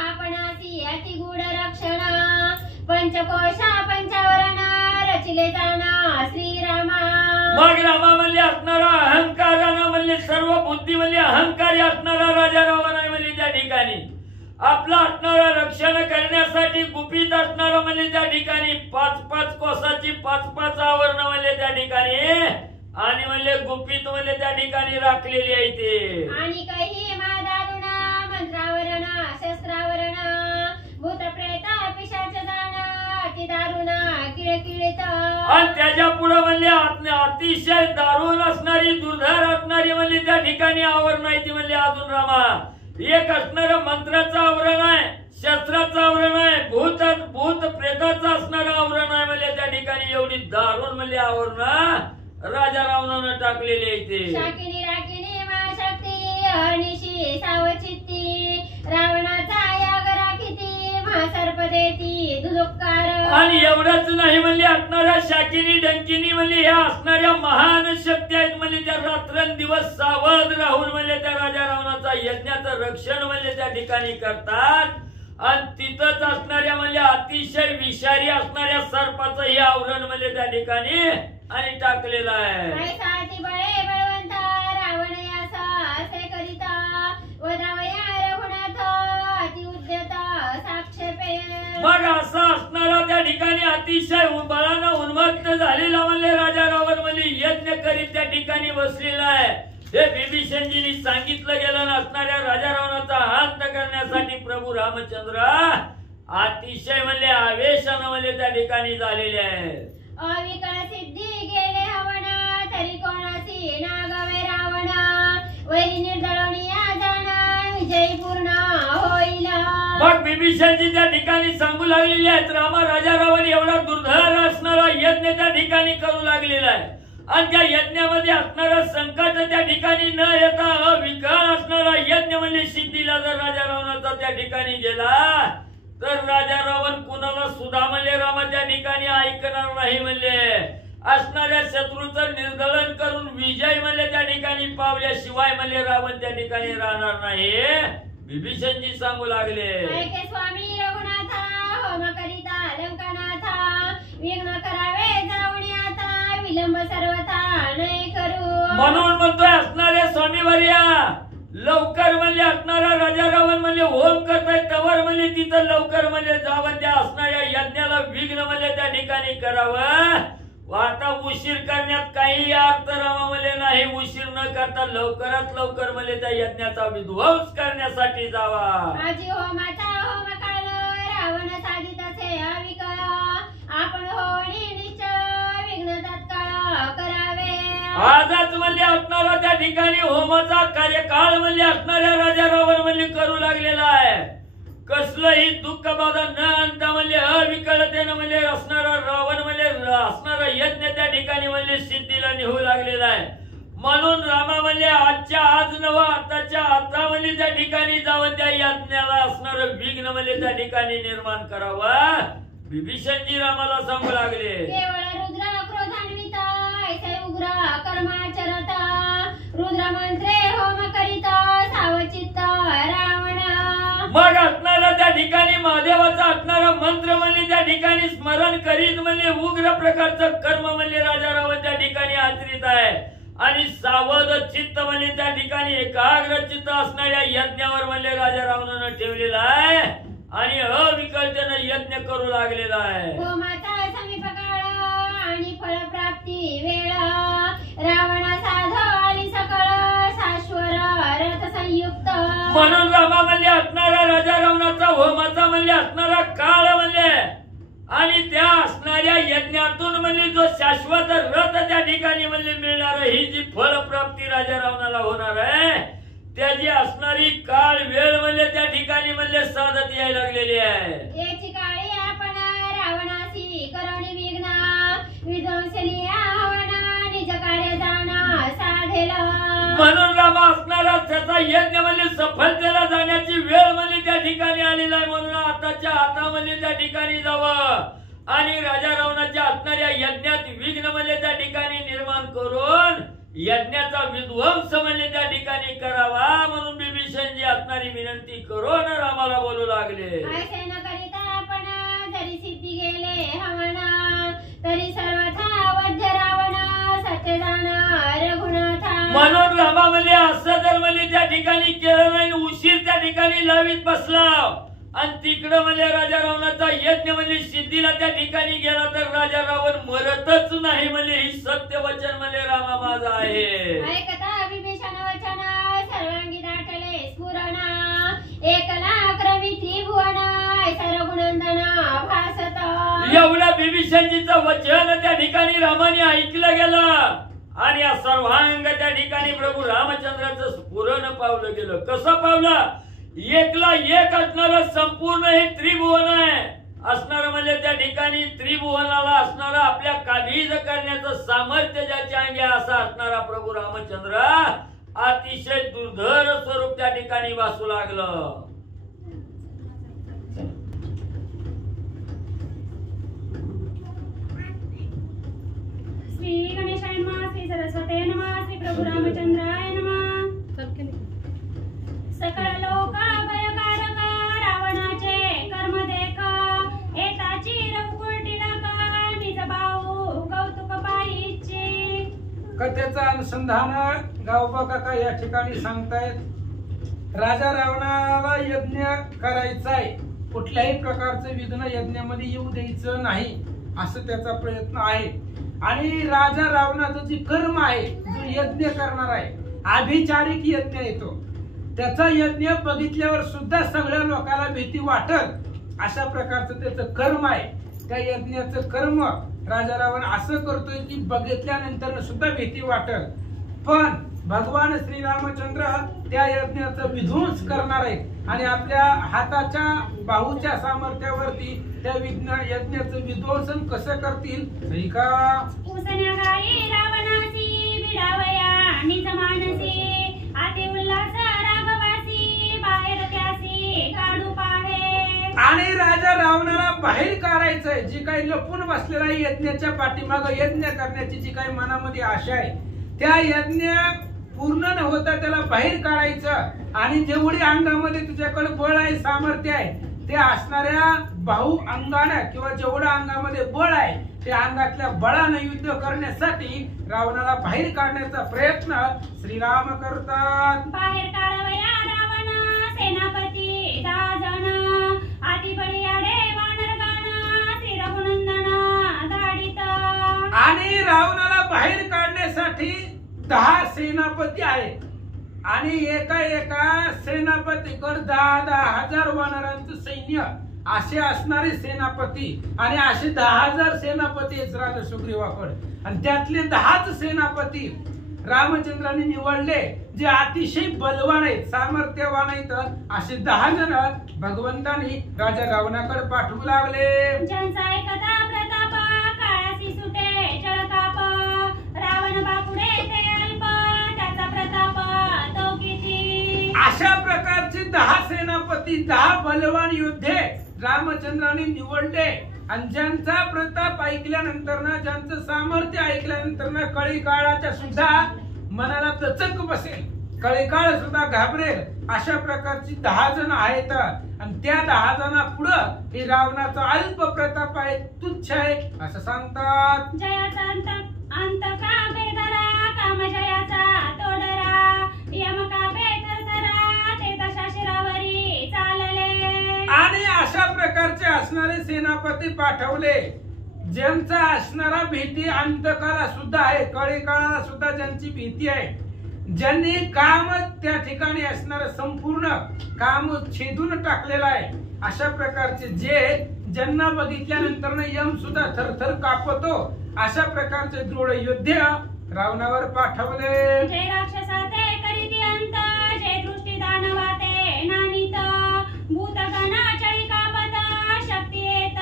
आपणासी अति गूढ रक्षण पंचकोशा पंचावरण रचिले जाना श्रीरामा. मग रामा म्हणले असणारा अहंकारानं म्हणले सर्व बुद्धी म्हणले अहंकारी असणारा राजा रावण आहे म्हणजे त्या ठिकाणी आपला असणारा रक्षण करण्यासाठी गुपित असणारा म्हणजे त्या ठिकाणी 5-5 कोसाची 5-5 आवरण म्हणजे त्या ठिकाणी आणि म्हणजे गुपित म्हणजे त्या ठिकाणी राखलेली आहे ते. आणि काही मादारुण मंत्रावरण शस्त्रावरण भूत प्रेत पिशाच दान अति दारुण किळकिळीत. आणि त्याच्या पुढे म्हणजे अतिशय दारुण असणारी दुर्धर असणारी म्हणजे त्या ठिकाणी आवरण आहे ती म्हणजे अजून रामा एक असणार मंत्राचं आवरण आहे शस्त्राचं आवरण आहे भूत प्रेताचं असणारं आवरण आहे म्हणजे त्या ठिकाणी एवढी दारुण म्हणजे आवरण राजा रावणानं टाकलेली आहे ते. शाकिनी राकिनी महाशक्ती अनिशी सावचित्ती रावणाचा याग राखिती महासर्प देती दुदुक्कार. आणि एवढंच नाही म्हणजे असणाऱ्या शाकिनी डंकिनी म्हणजे ह्या असणाऱ्या महान शक्ती आहेत म्हणजे त्या रात्रंदिवस सावध राहून म्हणजे त्या राजा रावणाचा यज्ञाचं रक्षण म्हणजे त्या ठिकाणी करतात आणि तिथंच असणाऱ्या म्हणजे अतिशय विषारी असणाऱ्या सर्पाचं हे आवरण म्हणजे त्या ठिकाणी आणि टाकलेलं आहे. बळे बळवंत रावण यासा असे करिता वदावया रघुनाथ अति उद्यत साक्षेपे. मग असं असणारा त्या ठिकाणी अतिशय बळानं उन्मत्त झालेला म्हणजे राजा रावण म्हणजे यज्ञ करीत त्या ठिकाणी बसलेला आहे. हे विभीषणजींनी सांगितलं गेलं नसणाऱ्या राजा रावणाचा अंत करण्यासाठी प्रभू रामचंद्र अतिशय म्हणजे आवेशानं म्हणजे त्या ठिकाणी झालेले आहे. अविकल सिद्धी गेले हवण तरी कोणासी नागवे रावण वैरी निर्दळणीया जाण विजय पूर्ण होईल. मग विभीषणजी त्या ठिकाणी सांगू लागलेले आहेत रामा राजा रावण एवढा दुर्धर असणारा यज्ञ त्या ठिकाणी करू लागलेला आहे आणि त्या यज्ञामध्ये असणारा संकट त्या ठिकाणी न येता अविकल असणारा यज्ञ म्हणजे सिद्धीला जर राजा रावणाचा त्या ठिकाणी गेला तर राजा रावण कुणाला सुद्धा म्हणले रामा त्या ठिकाणी ऐकणार नाही म्हणले असणाऱ्या शत्रूचं निर्दलन करून विजय म्हणले त्या ठिकाणी पावल्याशिवाय म्हणले रावण त्या ठिकाणी राहणार नाही. विभीषणजी सांगू लागले ऐके स्वामी रघुनाथा होम करिता लंकानाथा विघ्न करावे जाऊनी आता विलंब सर्वथा नाही करू. म्हणून म्हणतोय असणारे स्वामी वर्या लवकर म्हणले असणारा राजा रावण म्हणले होम करताय तवर म्हणले तिथं लवकर म्हणले जावं त्या असणाऱ्या यज्ञाला विघ्न म्हणले त्या ठिकाणी करावं. आता उशीर करण्यात काही अर्थ रामा म्हणले नाही उशीर न करता लवकरात लवकर म्हणले त्या यज्ञाचा विध्वंस करण्यासाठी जावा. आजी होमाचा होम काळ रावण साधित असे अविकल आपण होणी निश्चय विघ्न तत्काळ करावे. आज तास म्हणले असणारा त्या ठिकाणी होमाचा कार्यकाळ म्हणले असणाऱ्या राजा रावण म्हणले करू लागलेला आहे. कसलंही दुःख बाधा न आणता म्हणले अविकलतेनं म्हणले असणारा रावण म्हणले असणारा यज्ञ त्या ठिकाणी म्हणले सिद्धीला निघू लागलेला आहे. म्हणून रामा म्हणले आजच्या आज नवा आताच्या आता म्हणले त्या ठिकाणी जावं त्या यज्ञाला असणार विघ्न म्हणले त्या ठिकाणी निर्माण करावा. विभीषणजी रामाला सांगू लागले केवळ रुद्र क्रोधान्विता ऐसे उग्र कर्माचरता रुद्र मंत्रे होम करिता सावचित्त रावण. मग असणारा त्या ठिकाणी महादेवाचा असणारा मंत्र म्हणले त्या ठिकाणी स्मरण करीत म्हणले उग्र प्रकारचं कर्म म्हणले राजा रावण त्या ठिकाणी आचरित आहे. आणि सावध चित्त म्हणले त्या ठिकाणी एकाग्र चित्त असणाऱ्या यज्ञावर म्हणले राजा रावणानं ठेवलेला आहे आणि अविकलतेनं यज्ञ करू लागलेला आहे. होमाचा समीप काळ आणि फळप्राप्ती वेळ रावण साधो आली सकळ शाश्वर रथ संयुक्त. म्हणून रामा म्हणले असणारा राजा रावणाचा होमाचा म्हणले असणारा काळ म्हणले आणि त्या असणाऱ्या यज्ञातून म्हणजे जो शाश्वत रथ त्या ठिकाणी म्हणजे मिळणार ही जी फलप्राप्ती राजा रावणाला होणार आहे त्याची असणारी काळ वेळ म्हणजे त्या ठिकाणी म्हणजे साधत यायला लागलेली आहे. याची काळी आपण रावणासी करुणी विघ्न विध्वंसनी आव्हान निज कार्य जाणा साधेला. म्हणून रामा असणारा त्याचा यज्ञ म्हणजे सफलतेला जाण्याची वेळ म्हणजे त्या ठिकाणी आलेला आहे. म्हणून आताच्या हातामध्ये त्या ठिकाणी जावं आणि राजा रावणाच्या असणाऱ्या यज्ञात विघ्न म्हणजे त्या ठिकाणी निर्माण करून यज्ञाचा विध्वंस म्हणजे त्या ठिकाणी करावा. म्हणून विभीषणजी असणारी विनंती करून रामाला बोलू लागले ऐसे न करिता आपण जरी सिद्धी गेले हवन तरी सर्वथा वध्य रावण सत्य जाणा रघुनाथा. म्हणून रामा म्हणजे असं जर म्हणजे त्या ठिकाणी केलं नाही उशीर त्या ठिकाणी लावीत बसला आणि तिकडं म्हणजे राजा रावणाचा यज्ञ म्हणजे सिद्धीला त्या ठिकाणी गेला तर राजा रावण मरतच नाही म्हणजे ही सत्य वचन म्हणजे रामा माझा आहे. ऐकता विभीषण वचन सर्वांगी दाटले स्फुरण एकला क्रमी त्रिभुवन ऐसा रघुनंदन भासत. एवढ्या विभीषणजीचं वचन त्या ठिकाणी रामाने ऐकलं गेलं आणि या सर्वांग त्या ठिकाणी प्रभू रामचंद्राचं स्फुरण पावलं गेलं. कसं पावलं? एकला एक असणारं संपूर्ण हे त्रिभुवन आहे असणार म्हणजे त्या ठिकाणी त्रिभुवनाला असणारा आपल्या काबीज करण्याचं सामर्थ्य ज्याच्या अंगी असा असणारा प्रभू रामचंद्र अतिशय दुर्धर स्वरूप त्या ठिकाणी वासू लागलं. श्री गणेशाय नमः श्री सरस्वते नमः श्री प्रभू रामचंद्राय नमः. सकळ लोक भयकारक रावणाचे कर्म देख एताची रघुकुंटी डाका निज भाऊ कौतुक पाहिचे. कथेचं अनुसंधान गावबा काका या ठिकाणी सांगतायत. राजा रावणाला यज्ञ करायचाय कुठल्याही प्रकारचं विघ्न यज्ञामध्ये येऊ द्यायचं नाही असं त्याचा प्रयत्न आहे. आणि राजा रावणाचं जे कर्म आहे जो यज्ञ करणार आहे अभिचारिक यज्ञ येतो त्याचा यज्ञ बघितल्यावर सुद्धा सगळ्या लोकांना भीती वाटत अशा प्रकारचं त्याचं कर्म आहे. त्या यज्ञाचं कर्म राजा रावण असं करतोय की बघितल्यानंतर सुद्धा भीती वाटत. पण भगवान श्रीरामचंद्र त्या यज्ञाचं विध्वंस करणार आहेत आणि आपल्या हाताच्या बाहूच्या सामर्थ्यावरती त्या यज्ञाचं विध्वंसन कसं करतील का उसन्या गाई रावणासी भिडावया निज मानसी आती उल्हास राघवासी बाहेर त्यासी काढू पाहे. आणि राजा रावणाला बाहेर काढायचंय. जी काही लपून बसलेला आहे यज्ञाच्या पाठीमागं यज्ञ करण्याची जी काही मनामध्ये आशा आहे त्या यज्ञ पूर्ण न होता त्याला बाहेर काढायचं आणि जेवढी अंगामध्ये तुझ्याकडे बळ आहे सामर्थ्य आहे ते असणाऱ्या बाहू अंगाने किंवा जेवढं अंगामध्ये बळ आहे त्या अंगातल्या बळाने युद्ध करण्यासाठी रावणाला बाहेर काढण्याचा प्रयत्न श्रीराम करतात. बाहेर काढवया रावण सेनापती 10 जण आती बळीयाडे वानरगण श्री रघुनंदन धाडित. आणि रावणाला बाहेर काढण्यासाठी 10 सेनापती आहेत आणि एका सेनापतीकडे 10,000 हजार वानरांचं सैन्य असे असणारे सेनापती आणि असे 10,000 सेनापती राजा सुग्रीवाकडे आणि त्यातले 10च सेनापती रामचंद्रांनी निवडले जे अतिशय बलवान आहेत, सामर्थ्यवान आहेत, असे 10 जण भगवंतांनी राजा रावणाकडे पाठवू लागले. ज्यांचा एकदा प्रताप काळासी सुटे जळकाप, रावण बापुडे ते अल्प त्याचा प्रताप तो किती. अशा प्रकारचे 10 सेनापती, 10 बलवान योद्धे रामचंद्रांनी निवडले आणि ज्यांचा प्रताप ऐकल्यानंतर ना, ज्यांचं सामर्थ्य ऐकल्यानंतर ना कळी काळाच्या सुद्धा मनाला दचक बसेल, कळी काळ सुद्धा घाबरेल, अशा प्रकारची 10 जण आहेत. आणि त्या 10 जणा पुढं हे रावणाचा अल्प प्रताप आहे, तुच्छ आहे असं सांगतात. जयाचा अंत का बेदरा, काम जयाचा तोडरा, यम का बेदरा ते तशा शिरावरी चालले. आणि अशा प्रकारचे असणारे सेनापती पाठवले, ज्यांचा असणारा भीती अंतकाला सुद्धा आहे, कळी काळाला सुद्धा ज्यांची भीती आहे, ज्यांनी काम त्या ठिकाणी असणारं संपूर्ण काम छेदून टाकलेलं आहे, अशा प्रकारचे ज्यांना बघितल्यानंतर यम सुद्धा थरथर कापतो, अशा प्रकारचे दृढ योद्धे रावणावर पाठवले. जे राक्षसाते करीती अंत, जे दृष्टी दानवाते नानित, भूतगणा चळी कापत शक्ती येत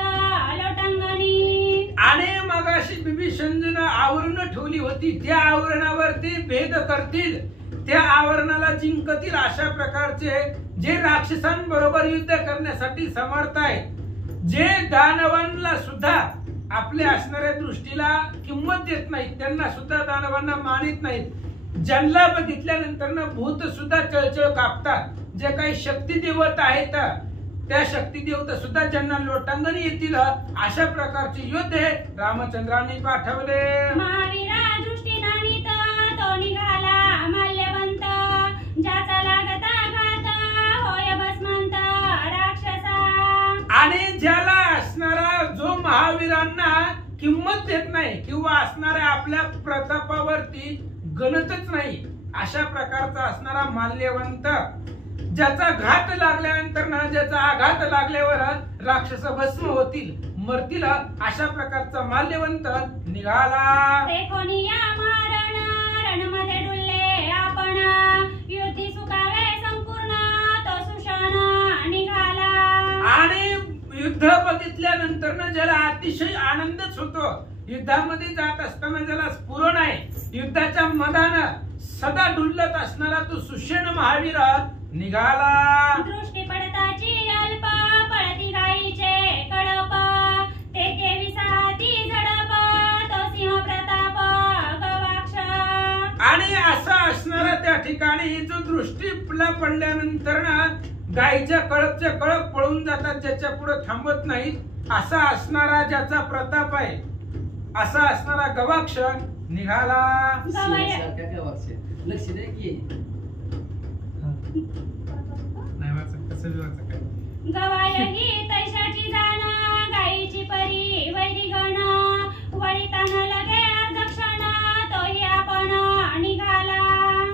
लोटंगणी. आणि मगाशी बिभीषण आवरण ठेवली होती, त्या आवरणावरती भेद करतील, त्या आवरणाला जिंकतील, अशा प्रकारचे जे राक्षसांबरोबर युद्ध करण्यासाठी समर्थ आहेत, जे दानवांना सुद्धा आपल्या असणाऱ्या दृष्टीला किंमत देत नाहीत, त्यांना सुद्धा दानवांना मानित नाहीत, ज्यांना बघितल्यानंतर ना भूत सुद्धा चळचळ कापतात, जे काही शक्ती देवत आहेत त्या शक्ती देवता सुद्धा ज्यांना लोटांगणी येतील, अशा प्रकारचे योद्धे रामचंद्रांनी पाठवले. महावीरा दृष्टी नानित तो निघाला मल्यवंत, ज्याचा लागता घात होय भस्मंत राक्षसा. आणि ज्याला असणारा जो महावीरांना किंमत देत नाही किंवा असणाऱ्या आपल्या प्रतापावरती गणतच नाही, अशा प्रकारचा असणारा माल्यवंत, ज्याचा घात लागल्यानंतर ना, ज्याचा आघात लागल्यावर राक्षस भस्म होतील, मरतील, अशा प्रकारचा माल्यवंत निघाला. ते कोणी या मारण रणमध्ये डुलले आपण, युद्धी सुखावे संपूर्ण तो सुषण निघाला. आणि युद्ध बघितल्यानंतर ना ज्याला अतिशय आनंदच होतो, युद्धामध्ये जात असताना ज्याला स्फुरण आहे, युद्धाच्या मदानं सदा डुलत असणारा तो सुषेण महावीर निघाला. दृष्टी पडताची अल्प पळती गाईचे कळप, ते 23 झडप तो सिंह प्रताप गवाक्ष. आणि असा असणारा त्या ठिकाणी जो दृष्टीला पडल्यानंतर ना गायीच्या कळपच्या कळप पळून जातात, ज्याच्या पुढे थांबत नाहीत, असा असणारा ज्याचा प्रताप आहे, असा असणारा गवाक्ष निघाला. लक्ष द्या की गवायही तैशाची जाण, गायीची परी वैरी गण, वळीतान लगे दक्षण तोही आपण निघाला.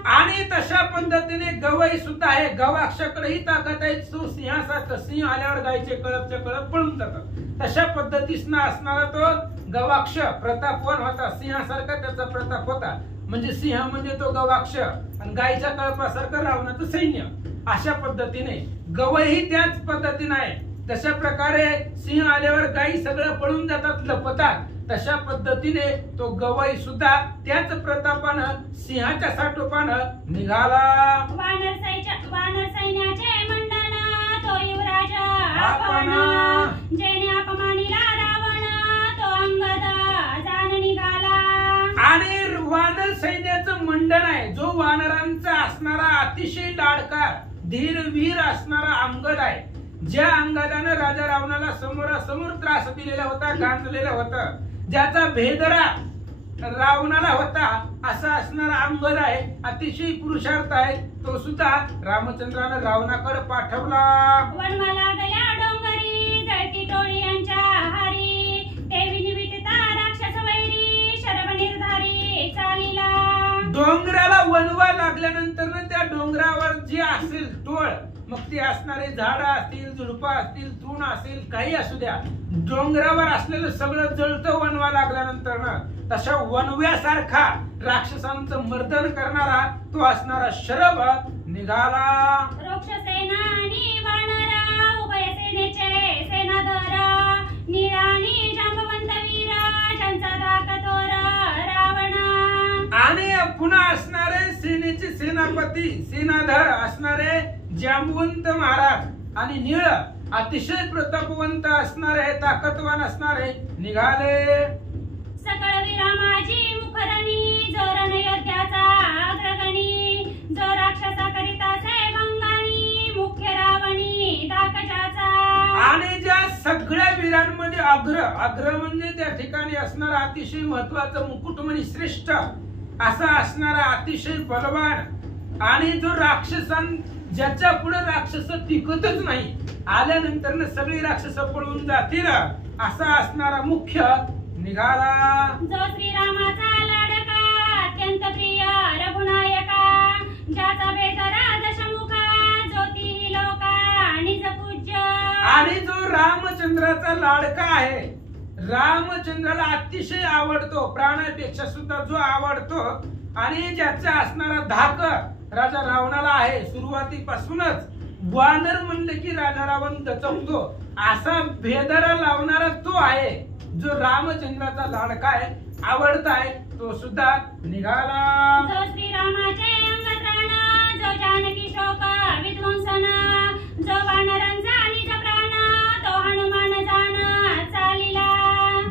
आणि तशा पद्धतीने गवई सुद्धा आहे, गवाक्षाकडेही ताकद आहे, तो सिंहासारखं सिंह आल्यावर गायीचे कळपचे कळप पळून जातात, तशा पद्धतीनं असणारा तो गवाक्ष प्रतापवान होता, सिंहासारखा त्याचा प्रताप होता, म्हणजे सिंह म्हणजे तो गवाक्ष आणि गायीच्या कळपासारखं रावणाचं सैन्य. अशा पद्धतीने गवई त्याच पद्धतीने आहे, तशा प्रकारे सिंह आल्यावर गायी सगळं पळून जातात, लपतात, तशा पद्धतीने तो गवई सुद्धा त्याच प्रतापानं सिंहाच्या साठोपानं निघाला. वानर सैन्याचे मंडन तो युवराज आपण, जेने अपमानिला रावण तो अंगद जाण निघाला. आणि वानर सैन्याचं मंडन आहे, जो वानरांचा असणारा अतिशय लाडका धीर वीर असणारा अंगद आहे, ज्या अंगदानं राजा रावणाला समोरासमोर त्रास दिलेला होता, गांजलेला होता, ज्याचा भेदरा रावणाला होता, असा असणारा अंगद आहे, अतिशय पुरुषार्थ आहे, तो सुद्धा रामचंद्रानं रावणाकडे पाठवला. वनमाला गल्या डोंगरी जळती टोळी यांच्या हारी, ते विनिविटता राक्षस वैरी शरभ निर्धारी चालीला. डोंगराला वनवा लागल्यानंतर त्या डोंगरावर जे असेल टोळ, मग ते असणारे झाडं असतील, झुडपं असतील, तृण असेल, काही असू द्या, डोंगरावर असलेलं सगळं जळतं वनवा लागल्यानंतर ना, तशा वनव्यासारखा राक्षसांचं मर्दन करणारा तो असणारा शरभ निघाला. रोक्षसेना आणि वानरा उभय सेनेचे सेनाधर नीळ आणि जांबवंत वीरा ज्यांचा दाखतोर रावणा. आणि पुन्हा असणारे सेनेचे सेनापती सेनाधर असणारे जांबवंत महाराज आणि नीळ अतिशय प्रतापवंत असणारे ताकदवान असणारे निघाले. सकळ विरामाची मुखरणी जो रणयोद्ध्याचा अग्रगणी जो राक्षसा करिता से भंगानी मुख्य रावणी दाकजाचा. आणि ज्या सगळ्या वीरांमध्ये अग्र म्हणजे त्या ठिकाणी असणारा अतिशय महत्वाचं मुकुटमणी श्रेष्ठ असा असणारा अतिशय बलवान आणि जो राक्षसां ज्याच्या पुढे राक्षस टिकतच नाही आल्यानंतर सगळी राक्षस पळून जातील असा असणारा मुख्य निघाला. जो श्रीरामाचा लाडका अत्यंत प्रिय रघुनायका ज्याचा बेदरा दशमुखा ज्योती लोका निज पूज्य. आणि जो रामचंद्राचा लाडका आहे रामचंद्राला अतिशय आवडतो प्राणापेक्षा सुद्धा जो आवडतो आणि ज्याचा असणारा धाक राजा रावणाला आहे. सुरुवातीपासूनच वानर म्हणले की राजा रावण दचकतो असा भेदरा लावणारा तो आहे जो रामचंद्राचा लाडका आहे आवडता आहे तो सुद्धा निघाला. जो श्रीरामाचे अंगत्राण जो जानकी शोक विध्वंसन जो वानरांचा निज प्राण तो हनुमान जाण चालिला.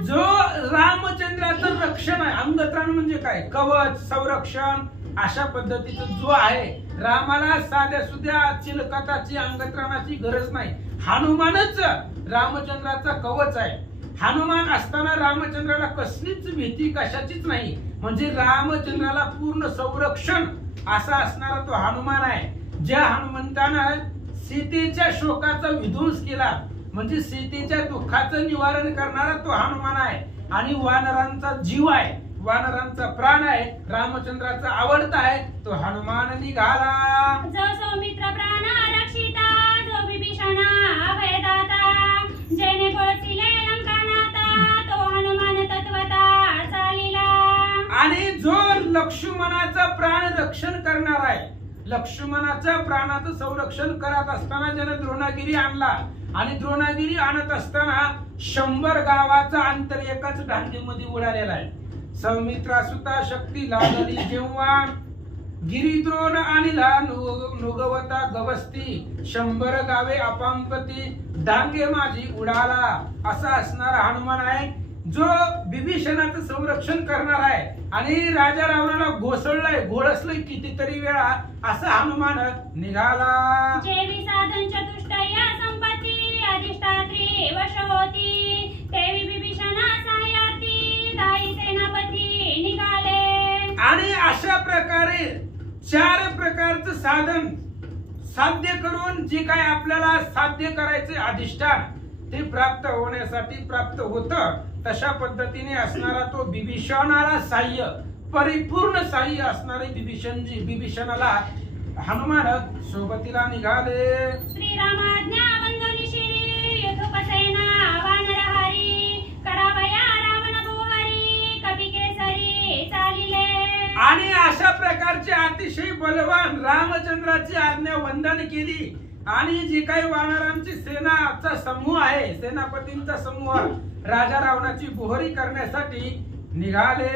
जो रामचंद्राचं रक्षण आहे अंगत्राण म्हणजे काय कवच संरक्षण अशा पद्धतीचं जो आहे रामाला साध्या सुद्धा चिलकताची अंगत्राणाची गरज नाही. हनुमानच रामचंद्राचा कवच आहे. हनुमान असताना रामचंद्राला कसलीच भीती कशाचीच नाही म्हणजे रामचंद्राला पूर्ण संरक्षण असा असणारा तो हनुमान आहे. ज्या हनुमंतानं सीतेच्या शोकाचा विध्वंस केला म्हणजे सीतेच्या दुःखाचं निवारण करणारा तो हनुमान आहे. आणि वानरांचा जीव आहे वानरांचा प्राण आहे रामचंद्राचा आवडता आहे तो हनुमान निघाला. जो सौमित्र प्राण रक्षिता जो विभीषणा अभयदाता जेने गोळसिले लंकानाथा तो हनुमान तत्वता चालिला. आणि जो लक्ष्मणाचा प्राण रक्षण करणार आहे लक्ष्मणाच्या प्राणाचं संरक्षण करत असताना ज्याने द्रोणागिरी आणला आणि द्रोणागिरी आणत असताना 100 गावाचा अंतर एकाच डांगेमध्ये उडालेला आहे. सौमित्रा सुता शक्ती लागली जेव्हा गिरिद्रोण आणला नुगवता गवस्ती 100 गावे अपांपती डांगे माझी उडाला असा असणारा हनुमान आहे जो विभीषणाचं संरक्षण करणार आहे आणि राजा रावणाला घोळसलंय कितीतरी वेळा असा हनुमान निघाला. जेवी साधन चतुष्टय संपत्ती अधिष्ठात्री वश होती तेवी विभीषणा सायाती दाई सेनापती निघाले. आणि अशा प्रकारे 4 प्रकारचं साधन साध्य करून जे काय आपल्याला साध्य करायचे अधिष्ठान ते प्राप्त होण्यासाठी प्राप्त होतं तशा पद्धतीने असणारा तो विभीषणाला साह्य परिपूर्ण साह्य असणारे विभीषणाला हनुमान सोबतीला निघाले. श्रीरामाज्ञा वंदनी शिरी युथुपसेना वानरहारी करावया रावण बोहारी कपिकेसरी चालिले. आणि अशा प्रकारचे अतिशय बलवान रामचंद्राची आज्ञा वंदन केली आणि जी काही वानरांची सेनाचा समूह आहे सेनापतींचा समूह राजा रावणाची बोहरी करण्यासाठी निघाले.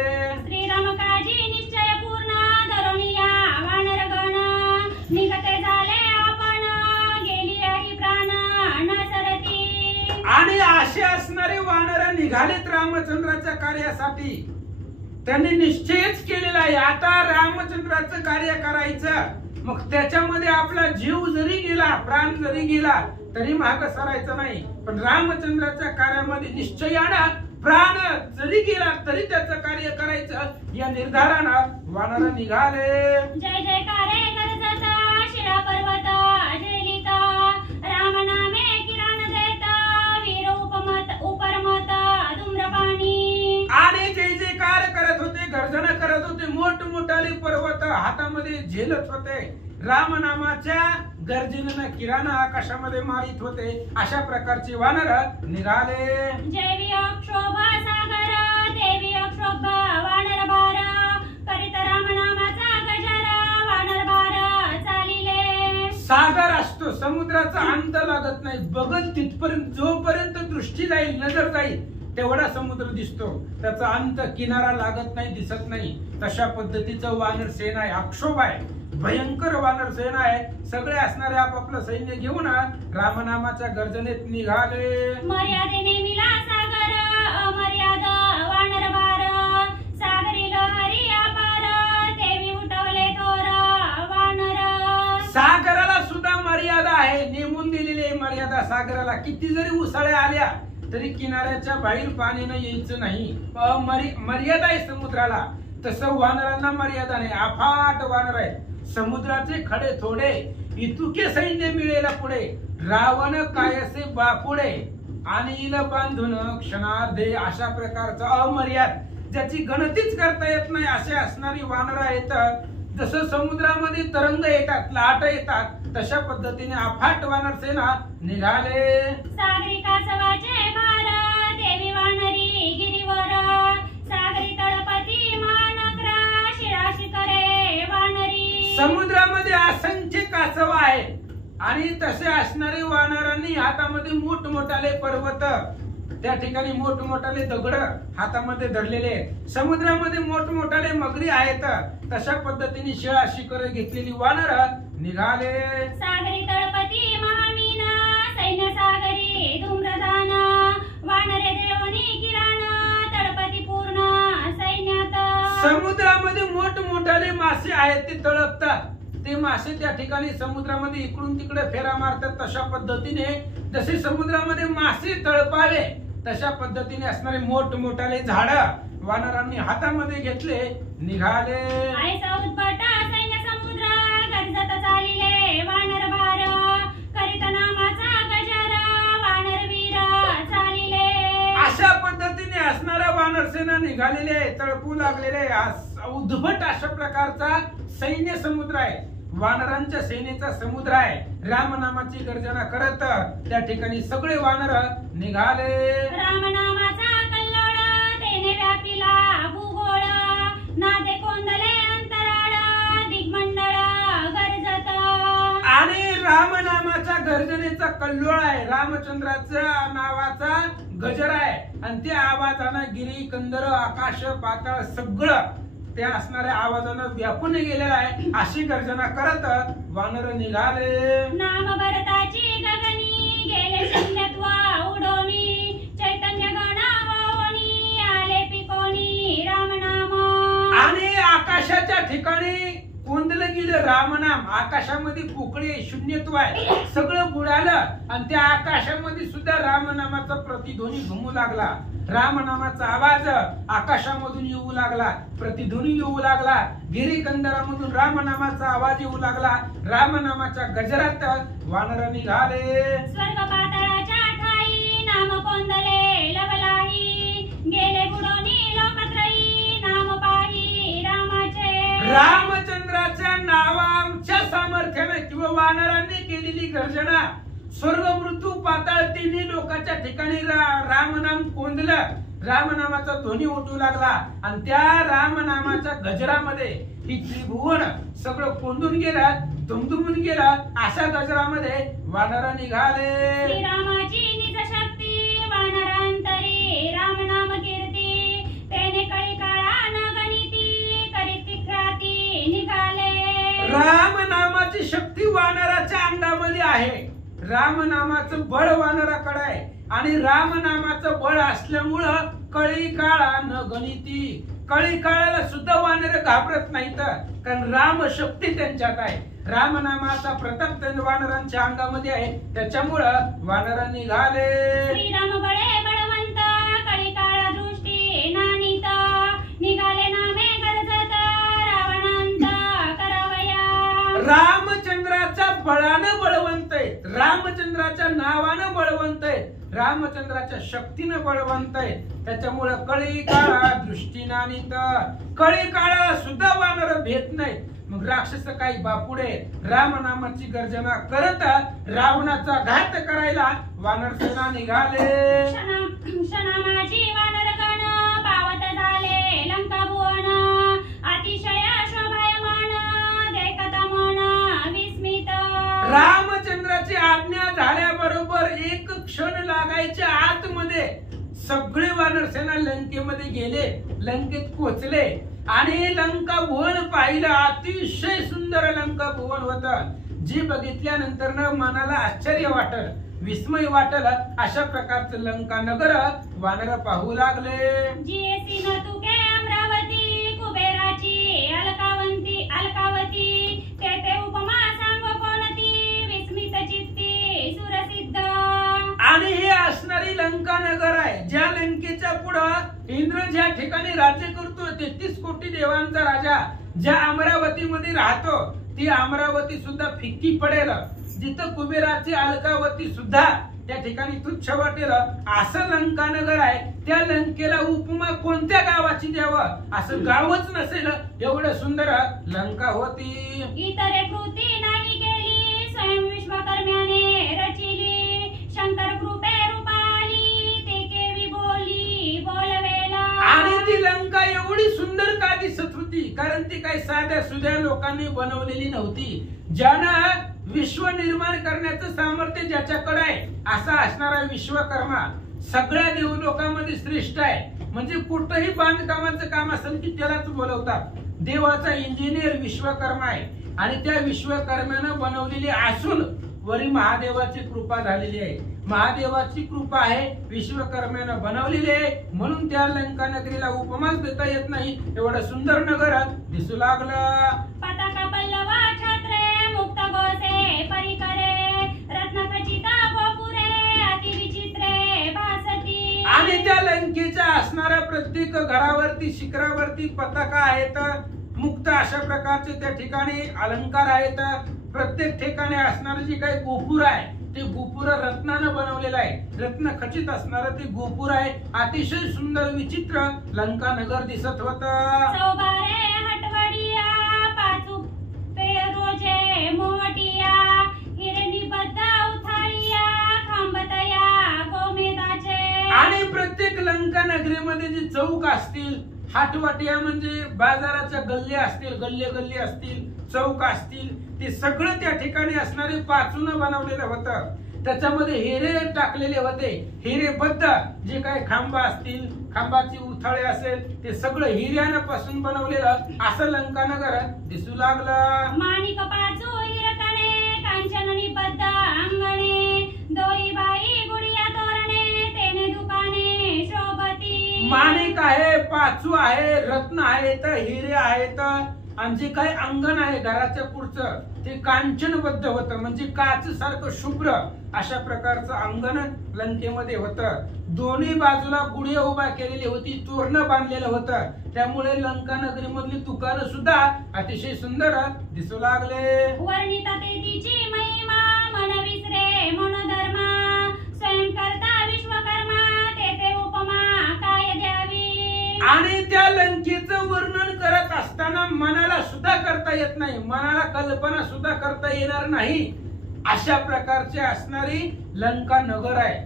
श्रीराम काजी निश्चय पूर्ण धरणिया वानरगण निघते झाले आपण गेली आहे प्राण नसरती. आणि असे असणारे वानर निघालेत रामचंद्राच्या कार्यासाठी त्यांनी निश्चयच केलेला आहे आता रामचंद्राचं कार्य करायचं मग त्याच्यामध्ये आपला जीव जरी गेला प्राण जरी गेला तरी मागे सरायचं नाही पण रामचंद्राच्या कार्यामध्ये निश्चयानं प्राण जरी गेला तरी त्याचं कार्य करायचं या निर्धारानं वानर निघाले. जय जयकारे गरजता शिळा पर्वत जयलिता राम नामे किरण देता वीर उपरमत धूम्रपाणी. आणि जय जयकार करत होते गर्जना करत होते मोठमोठाले पर्वत हातामध्ये झेलत होते राम नामाच्या गर्जनेनं किरण आकाशामध्ये मारित होते अशा प्रकारचे वानर निघाले. जय वियोग शोभा सागर देवी क्षोभ वानर भार करीत नाही, बघत तिथपर्यंत जोपर्यंत दृष्टी जाईल, नजर जाईल तेवढा समुद्र दिसतो, त्याचा अंत किनारा लागत नाही, दिसत नाही. तशा पद्धतीचं वानर सेना आहे, अक्षोभ आहे, भयंकर वानर सेना आहे. सगळे असणारे आपापलं सैन्य घेऊन रामनामाच्या गर्जनेत निघाले. मर्यादेने मिला सागर अमर्याद वानर बार सागरी लहरी अपार देवी उठवले थोर वानर. सागराला सुद्धा मर्यादा आहे, नेमून दिलेली आहे मर्यादा सागराला. किती जरी उसळ्या आल्या तरी किनाऱ्याच्या बाहेर पाणी न यायचं नाही, मर्यादा आहे समुद्राला. तसं वानरांना मर्यादा नाही, अफाट वानर आहे. समुद्राचे खडे थोडे इतुके सैन्य मिळेल पुढे, रावण कायसे बापुडे आणि इल बांधून क्षणार्धे. अशा प्रकारचा अमर्याद ज्याची गणतीच करता येत नाही असे असणारी वानर आहेत. जसं समुद्रामध्ये तरंग येतात, लाट येतात, तशा पद्धतीने अफाट वानर सेना निघाले. सागरी कासवाचे भार देवी वानरी गिरीवर सागरी तळपती मानक्रा शिराशी करे वानरी. समुद्रामध्ये असंख्य कासव आहे आणि तसे असणारे वानरांनी हातामध्ये मोठमोठाले पर्वत, त्या ठिकाणी मोठमोठाले दगड हातामध्ये धरलेले आहेत. समुद्रामध्ये मोठमोठाले मगरी आहेत. तशा पद्धतीने शिळा शिखर घेतलेली वानर निघाले. सागरी तळपती महामीना सैन्य सागरी धूम्रदान वानरे देवनी किराण तळपती पूर्ण सैन्यात. समुद्रामध्ये मोठमोठाले मासे आहेत, ते तळपतात. ते मासे त्या ठिकाणी समुद्रामध्ये इकडून तिकडे फेरा मारतात. तशा पद्धतीने जसे समुद्रामध्ये मासे तळपावे तशा पद्धतीने असणारे मोठमोठाले झाड वानरांनी हातामध्ये घेतले, निघाले. ऐसा उद्भट सैन्य समुद्र गर्जत चालिले वानर भार करीत नामाचा गजर वानर वीर चालिले. अशा पद्धतीने असणारा वानर सेना निघालेले, तळपू लागलेले. उद्भट अशा प्रकारचा सैन्य समुद्र आहे, वानरांच्या सेनेचा समुद्र आहे. रामनामाची गर्जना करत त्या ठिकाणी सगळे वानर निघाले. रामनामाचा कल्लोळ तेने व्यापिला भूगोळ नादे कोंदले अंतराळ दिग्मंडळ गर्जत. आणि रामनामाच्या गर्जनेचा कल्लोळ आहे, रामचंद्राचा नावाचा गजर आहे. आणि त्या आवाजानं गिरी कंदर आकाश पाताळ सगळं त्या असणाऱ्या आवाजानं व्यापून गेलेला आहे. अशी गर्जना करत वानर निघाले. नाम भरताची गगनी गेले शून्यत्व उडोनी चैतन्य गणावोनी आले पिकोनी रामनाम. आणि आकाशाच्या ठिकाणी कोंदलं गेलं रामनाम. आकाशामध्ये पोकळे शून्यत्व आहे, सगळं बुडालं आणि त्या आकाशामध्ये सुद्धा रामनामाचा प्रतिध्वनी घुमू लागला. रामनामाचा आवाज आकाशामधून येऊ लागला, प्रतिध्वनी येऊ लागला. गिरीकंदरामधून रामनामाचा आवाज येऊ लागला. रामनामाच्या गजरात वानर निघाले. स्वर्ग पाताळाच्या ठाई नाम कोंदले लवलाही गेले बुडोनी लोकत्रयी नाम पाही रामाचे. रामचंद्राच्या नावाच्या सामर्थ्याने किंवा वानरांनी केलेली गर्जना स्वर्ग मृत्यू पाताळ तिन्ही लोकांच्या ठिकाणी रामनाम कोंदलं. रामनामाचा ध्वनी उठू लागला आणि त्या रामनामाच्या गजरामध्ये ही त्रिभुवन सगळं कोंदून गेलं, दुमदुमून गेलं. अशा गजरामध्ये वानर निघाले. श्रीरामाची निज शक्ती वानरांतरी रामनाम कीर्ती तेने कळी काळा न गणिती करीती ख्याती निघाले. रामनामाची शक्ती वानराच्या अंगामध्ये आहे. रामनामाचं बळ वानराकडे आहे आणि रामनामाचं बळ असल्यामुळं कळी काळा न गणिती. कळी काळाला सुद्धा वानर घाबरत नाहीत, कारण राम शक्ती त्यांच्यात आहे. रामनामाचा प्रताप त्या वानरांच्या अंगामध्ये आहे, त्याच्यामुळं वानर निघाले. श्रीराम बळे बळवंत कळी काळा दृष्टी नानीत निघाले नामे गरजत रावणांत करावया. रामचंद्राच्या बळानं बळवंत आहे, रामचंद्राच्या नावानं बळवंत आहे, रामचंद्राच्या शक्तीनं बळवंत आहे. त्याच्यामुळं कळी काळा दृष्टी नानीत. कळी काळाला सुद्धा वानर भेट नाही. मग राक्षस काही बापुडे रामनामाची गर्जना करत रावणाचा घात करायला वानर सेना निघाले. क्षणामाची वानरगण पावत झाले लंका भुवन अतिशय शोभायमान देखत मन विस्मित. रामचंद्राची आज्ञा झाल्याबरोबर वानरसेना लंकेमध्ये गेले, लंकेत पोचले आणि लंका भुवन पाहिलं. अतिशय सुंदर लंका भुवन होतं, जी बघितल्यानंतर मनाला आश्चर्य वाटल, विस्मय वाटल. अशा प्रकारचं लंका नगर वानर पाहू लागले. जीएसी न तुके अमरावती, कुबेराची अलकावती, तेथे उपमा सांगो कोणती, विस्मित चित्ती सुरसिद्ध. आणि हे असणारी लंका नगर आहे, ज्या लंकेच्या पुढं इंद्र ज्या ठिकाणी राज्य करतो, 33 कोटी देवांचा राजा ज्या अमरावतीमध्ये राहतो, ती अमरावती सुद्धा फिक्की पडेल. जिथं कुबेराची अलकावती सुद्धा त्या ठिकाणी तुच्छ वाटेल, असं लंका नगर आहे. त्या लंकेला उपमा कोणत्या गावाची द्यावं, असं गावच नसेल, एवढं सुंदर लंका होती. इतरे कृती नाही केली, स्वयं विश्वकर्म्याने रचिली, शंकर कृपे रूपाली, ते केवी बोली बोलवेला. आणि ती लंका एवढी सुंदर का दिसत होती, कारण ती काही साध्या सुध्या लोकांनी बनवलेली नव्हती. ज्यानं विश्व निर्माण करण्याचं सामर्थ्य ज्याच्याकडे आहे, असा असणारा विश्वकर्मा सगळ्या देवलोकांमध्ये श्रेष्ठ आहे. म्हणजे कुठंही बांधकामाचं काम असेल की त्यालाच बोलवतात. देवाचा इंजिनियर विश्वकर्मा आहे आणि त्या विश्वकर्म्यानं बनवलेली असून वरी महादेवाची कृपा झालेली आहे. महादेवाची कृपा आहे, विश्वकर्म्यानं बनवलेली आहे, म्हणून त्या लंका नगरीला उपमाच देता येत नाही, एवढं सुंदर नगर दिसू लागलं. पताका पल्लवा छत्रे, मुक्त गोसे परिकरे, रत्नखचिता गोपुरे, अति विचित्रे भासती. आणि त्या लंकेच्या असणाऱ्या प्रत्येक घरावरती शिखरावरती पताका आहेत, मुक्त अशा प्रकारचे त्या ठिकाणी अलंकार आहेत. प्रत्येक ठिकाणी असणारे जे काही गोपुर आहे, ते गोपुर रत्नानं बनवलेलं आहे, रत्न खचित असणारं ते गोपुर आहे. अतिशय सुंदर विचित्र लंका नगर दिसत होतं. चौबारे हटवडिया, पाचू पेरोजे मोटिया, हिरण्यबद्ध उथाळिया, खांबतया गोमेदाचे. आणि प्रत्येक लंका नगरीमध्ये जे चौक असतील, हाटवाटिया म्हणजे बाजाराच्या गल्ले असतील, गल्ले असतील, चौक असतील, ते सगळं त्या ठिकाणी असणारे पाचून बनवलेलं होतं. त्याच्यामध्ये हिरे टाकलेले होते, हिरेबद्ध जे काही खांबा असतील, खांबाची उथाळे असेल, ते सगळं हिऱ्यापासून बनवलेलं असं लंकानगर दिसू लागलं. माणिक पाचू हिरकणे, कांचन निबद्ध अंगणे, दोई बाई गुडिया तोरणे, तेने दुकाने शोभती. माणिक आहे, पाचू आहे, रत्न आहेत, हिरे आहेत, आणि जे काही अंगण आहे घराच्या पुढचं ते कांचनबद्ध होतं, म्हणजे काच सारखं शुभ्र अशा प्रकारचं अंगण लंकेमध्ये होतं. दोन्ही बाजूला गुढी उभा केलेली होती, तोरणं बांधलेलं होतं, त्यामुळे लंका नगरी मधली दुकानं सुद्धा अतिशय सुंदर दिसू लागले. वर्णित तेथीची महिमा, मन विसरे मनोधर्मा, स्वयं करता विश्वकर्मा, तेथे उपमा काय द्यावी. आणि त्या लंकेचं वर्णन करत असताना मनाला सुद्धा करता येत नाही, मनाला कल्पना सुद्धा करता येणार नाही, अशा प्रकारचे असणारी लंका नगर आहे.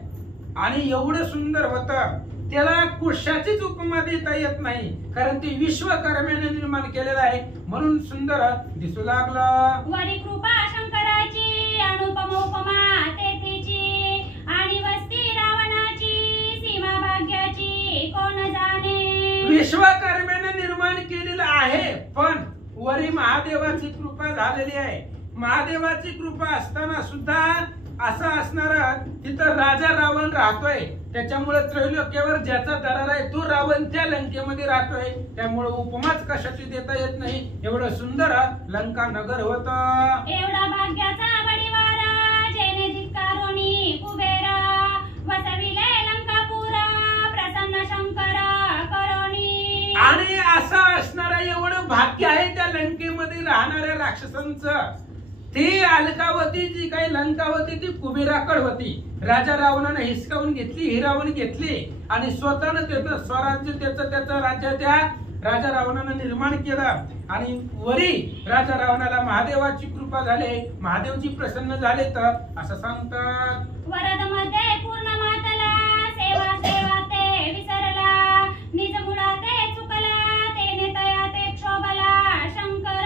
आणि एवढं सुंदर होतं, त्याला कुशाचीच उपमा देता येत नाही, कारण ती विश्वकर्म्याने निर्माण केलेलं आहे, म्हणून सुंदर दिसू लागलं. वरी कृपा शंकराची, अनुपम उपमा तेथीची, आणि वस्ती रावणाची, सीमा भाग्याची कोण जाणे. विश्वकर्म्याने निर्माण केलेलं आहे, पण वरी महादेवाची कृपा झालेली आहे. महादेवाची कृपा असताना सुद्धा असं असणार, तिथं राजा रावण राहतोय, त्याच्यामुळे त्रैलोक्यावर ज्याचा दरार आहे तो रावण त्या लंकेमध्ये राहतोय, त्यामुळे उपमाच कशाची देता येत नाही, एवढं सुंदर लंका नगर होतं. एवढा भाग्याचा बडिवारा, जेने धिक्कारोनी कुबेरा, वसविले लंकापुरा, प्रसन्न शंकर करोनी. आणि असं असणारा एवढं भाग्य आहे त्या लंकेमध्ये राहणाऱ्या राक्षसांचं. ती अलकावती जी काही लंका होती ती कुबेराकड होती, राजा रावणाने हिसकावून घेतली, हिरावून घेतली, आणि स्वतःनं त्याचं स्वराज्य त्याचं राज्य त्या राजा रावणानं निर्माण केलं. आणि वरी राजा रावणाला महादेवाची कृपा झाली, महादेवजी प्रसन्न झाले तर असं सांगतात. वरद मध्ये पूर्ण मातला, सेवा सेवा ते विसरला, निज मुळा ते चुकला, तेने तया ते क्षोभला शंकर.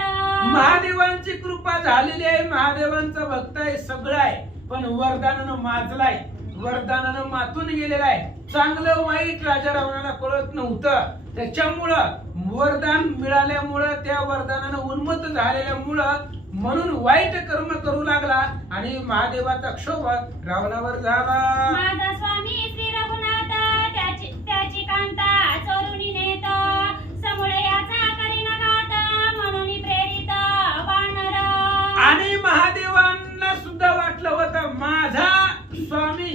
महादेवांची कृपा झालेली आहे, महादेवांचा भक्त आहे, सगळं आहे, पण वरदानानं माजलाय, वरदानानं मातून गेलेला आहे. चांगलं वाईट राजा रावणाला कळत नव्हतं. त्याच्यामुळं वरदान मिळाल्यामुळं, त्या वरदानानं उन्मत्त झालेल्यामुळं म्हणून वाईट कर्म करू लागला आणि महादेवाचा क्षोभ रावणावर झाला. माझा स्वामी श्री रघुनाथ त्याची कांता चोरुनी नेत, समोळे याचा करीन घात, म्हणून प्रेरित वानर. आणि महादेवांना सुद्धा वाटलं होतं माझा स्वामी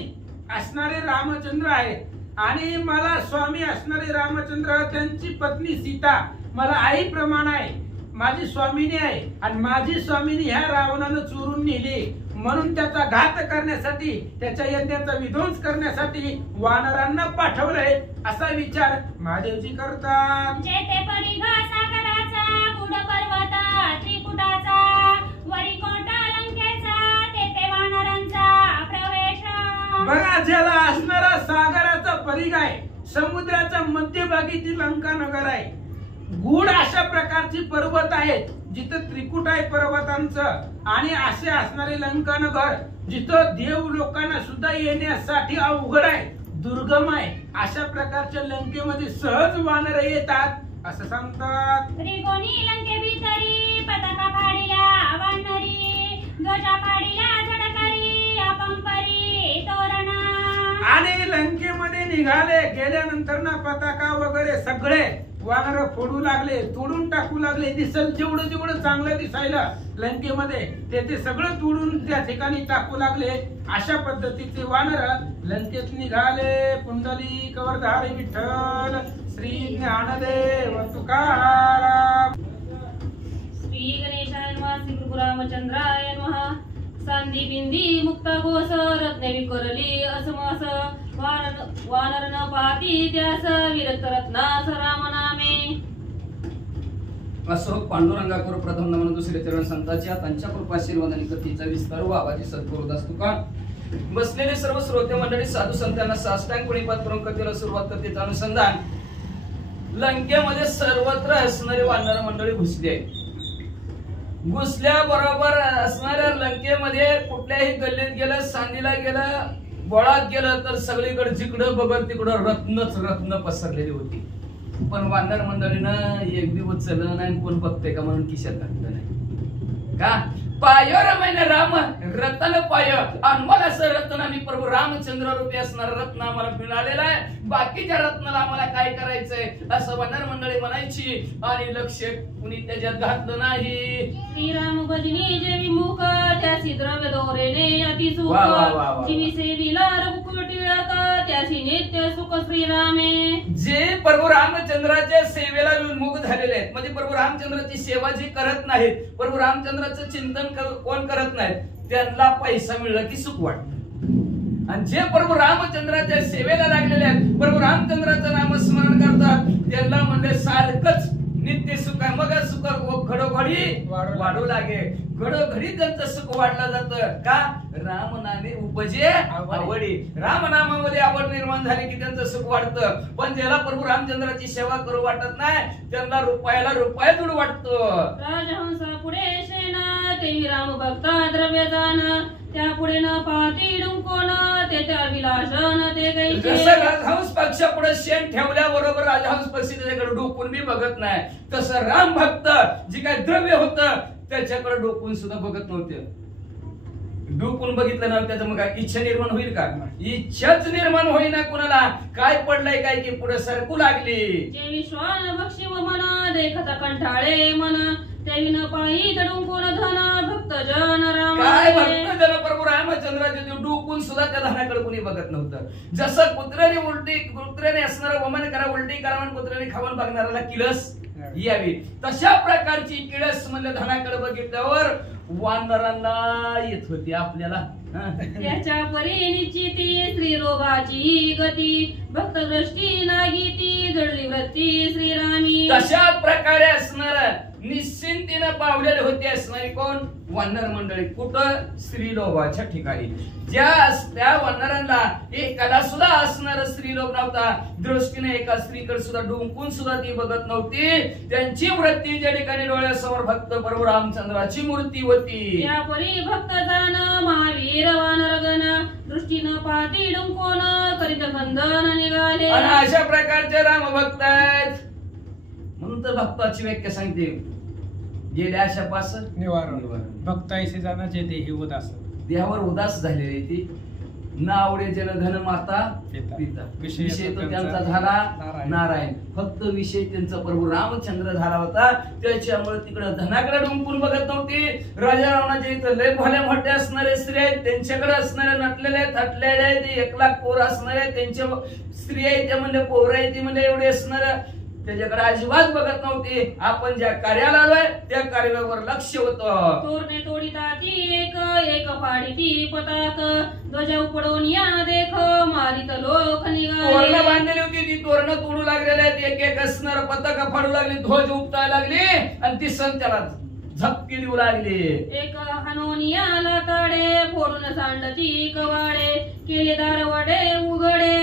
असणारे रामचंद्र आहेत आणि मला स्वामी असणारे रामचंद्र, त्यांची पत्नी सीता मला आई प्रमाण आहे, माझी स्वामिनी आहे आणि माझी स्वामिनी ह्या रावणानं चोरून नेली. म्हणून त्याचा घात करण्यासाठी, त्याच्या यज्ञाचा विध्वंस करण्यासाठी वानरांना पाठवलंय असा विचार महादेवजी करतात. जेथे परिघ सागराचा, गुड पर्वत त्रिकुटाचा, वरी कोटा लंकेचा, तेथे वानरांचा प्रवेश. बघा, ज्याला असणारा सागराचा परिघ आहे, समुद्राच्या मध्यभागी ती लंका नगर आहे. गूढ अशा प्रकारची पर्वत आहेत जिथं त्रिकुट आहे पर्वतांचं, आणि असे असणारे लंका नगर जिथं देव लोकांना सुद्धा येण्यासाठी अवघड आहे, दुर्गम आहे. अशा प्रकारच्या लंकेमध्ये सहज वानर येतात असं सांगतात. त्रिकोणी लंके भीतरी पताका फाडिल्या वानरी, ध्वजा फाडिल्या झडकरी, अपंपरी तोरणा. आणि लंकेमध्ये निघाले, गेल्यानंतर ना पताका वगैरे सगळे वानर फोडू लागले, तोडून टाकू लागले. दिसल जेवढं जेवढं चांगलं दिसायला लंकेमध्ये ते सगळं तोडून त्या ठिकाणी टाकू लागले. अशा पद्धतीचे वानर लंकेत निघाले. पुंडलिक वरधारी विठ्ठल श्री ज्ञानदेव तुकाराम. श्री गणेशाय नमः. श्री गुरुरामचंद्राय नमः. सांदी बिंदी मुक्त घोष, रत्ने विकरली असमस, वानर न पाती त्यास, विरक्त रत्नास राम नामे. असो पांडुरंगाकर प्रथम नमन दुसरे चरण संतांच्या त्यांच्या कृपाशीर्वाद आणि कथेचा विस्तार व आवाजी सद्गुरुदास तुका. बसलेले सर्व श्रोते मंडळी, साधू संतांना साष्टांग प्रणिपात करून कथेला सुरुवात कथेचं अनुसंधान. लंकेमध्ये सर्वत्र असणारे वानर मंडळी घुसली आहे. घुसल्याबरोबर असणाऱ्या लंकेमध्ये कुठल्याही गल्लीत गेलं, सांदीला गेलं, बोळात गेलं तर सगळीकडे जिकडं बघल तिकडं रत्नच रत्न पसरलेली होती. पण वानर मंडळीनं एक बी उचललं नाही, कोण बघते का म्हणून खिशात घातलं नाही. का पायर मैंने राम रतन पाय, आम्हाला असं रत्न आम्ही प्रभू रामचंद्र रूपी असणार रत्न आम्हाला मिळालेला आहे. बाकीच्या रत्नाला आम्हाला काय करायचंय असं वानर मंडळी म्हणायची आणि लक्ष कुणी त्याच्यात घातलं नाही. श्रीराम भजनी जे विमुख, त्यासी द्रव्य दोरेने अति सुख, वा, वा, वा, वा. जिनी सेविला रघुकुळ टिळक, त्यासी नित्य सुख श्रीरामे. जे प्रभू रामचंद्राच्या सेवेला विमुख झालेले आहेत, म्हणजे प्रभू रामचंद्राची सेवा जी करत नाहीत, प्रभू रामचंद्राचं चिंतन कोण करत नाहीत, त्यांना पैसा मिळला की सुख वाटत. आणि जे प्रभू रामचंद्राच्या सेवेला लागलेले आहेत, प्रभू रामचंद्राचं नामस्मरण करतात, त्यांना म्हणजे सारखंच नित्य सुख आहे. मग सुख घडोघडी वाढू लागे. घडोघडी त्यांचं सुख वाढलं जातं. का राम नामे उपजे आवडी. रामनामामध्ये आवड निर्माण झाली की त्यांचं सुख वाढतं. पण ज्याला प्रभू रामचंद्राची सेवा करू वाटत नाही, त्यांना रुपयाला रुपया दूर वाटतो. राजहंसा पुढे शेण, ते राम भक्ता द्रव्य दान, त्या पुढे न पाहती डुंकोन, ते त्या विलासन ते कैसे. जसं राजहंस पक्ष पुढे शेण ठेवल्याबरोबर राजहंस पक्षी त्याच्याकडे डोकून बी बघत नाही, तसं राम भक्त जे काय द्रव्य होतं त्याच्याकडे डोकून सुद्धा बघत नव्हते. डोकून बघितलं ना त्याचं मग काय इच्छा निर्माण होईल का? इच्छाच निर्माण होईना. कुणाला काय पडलंय काय की पुढे सरकू लागली. जे विश्वान बक्षी व मन, देखता कंठाळे मन, ते विन पायी डुंकोन धन, भक्त जन राम. काय भक्त जन प्रभू रामचंद्राचे डोकून सुद्धा त्या धनाकडे कुणी बघत नव्हतं. जसं कुत्र्याने असणारा वमन करा, उलटी करा म्हणून कुत्र्याने खाऊन बघणाऱ्याला किळस यावी, तशा प्रकारची किळस म्हणजे धनाकडे बघितल्यावर वानरांना येत होती आपल्याला. त्याच्या परी निश्चिती श्रीरोगाची गती, भक्त दृष्टी नागीती जडली वृत्ती श्रीरामी. तशा प्रकारे असणार निश्चिंतीनं पावलेले होते असणारी कोण? वानर मंडळी. कुठं? स्त्रीलोकाच्या ठिकाणी. त्या वानरांना एकाला सुद्धा असणार स्त्रीलोक नव्हता. दृष्टीने एका स्त्रीकडे सुद्धा डुंकून सुद्धा ती बघत नव्हती. त्यांची वृत्ती ज्या ठिकाणी डोळ्यासमोर फक्त प्रभू रामचंद्राची मूर्ती होती. यापरी भक्त जाण महावीर वानरगण दृष्टीनं पाती डुंकोन करीत खंदन निघाले. आणि अशा प्रकारचे राम भक्त आहेत. म्हणून तर भक्ताची व्याख्या सांगते, गेले अशा पास निवारण भक्तायसे जाण्याचे देही उदास. देहावर उदास झालेली ती. ना आवडे जन धन माता पिता. पिता. विषय विषय तो त्यांचा त्यांचा झाला नारायण. नारायण. फक्त विषय त्यांचा प्रभू रामचंद्र झाला होता. त्याच्यामुळे तिकडे धनाकडे डुंकून बघत नव्हती. राजा रावणाच्या इथं लय भल्या मोठ्या असणारे स्त्री आहेत, त्यांच्याकडे असणारे नटलेले थटलेले आहेत, 1 लाख पोर असणारे त्यांच्या स्त्री आहेत, त्या म्हणजे पोर आहेत ती म्हणजे एवढे असणार, त्याच्याकडे अजिबात बघत नव्हती. आपण ज्या कार्याला आलोय त्या कार्यावर लक्ष होतं. तोरणे तोडीताती एक एक फाडीती पताक ध्वजा उपडून या देख मारित लोक निघाले. तोरणं बांधलेली होती, ती तोरणं तोडू लागलेले आहेत. एक एक असणार पताका फाडू लागली, ध्वज उपटायला लागली आणि ती सण त्याला झपकी देऊ लागली. एक हनोनियाला ताडे फोडून सांडती कवाडे केले दारवाडे उघडे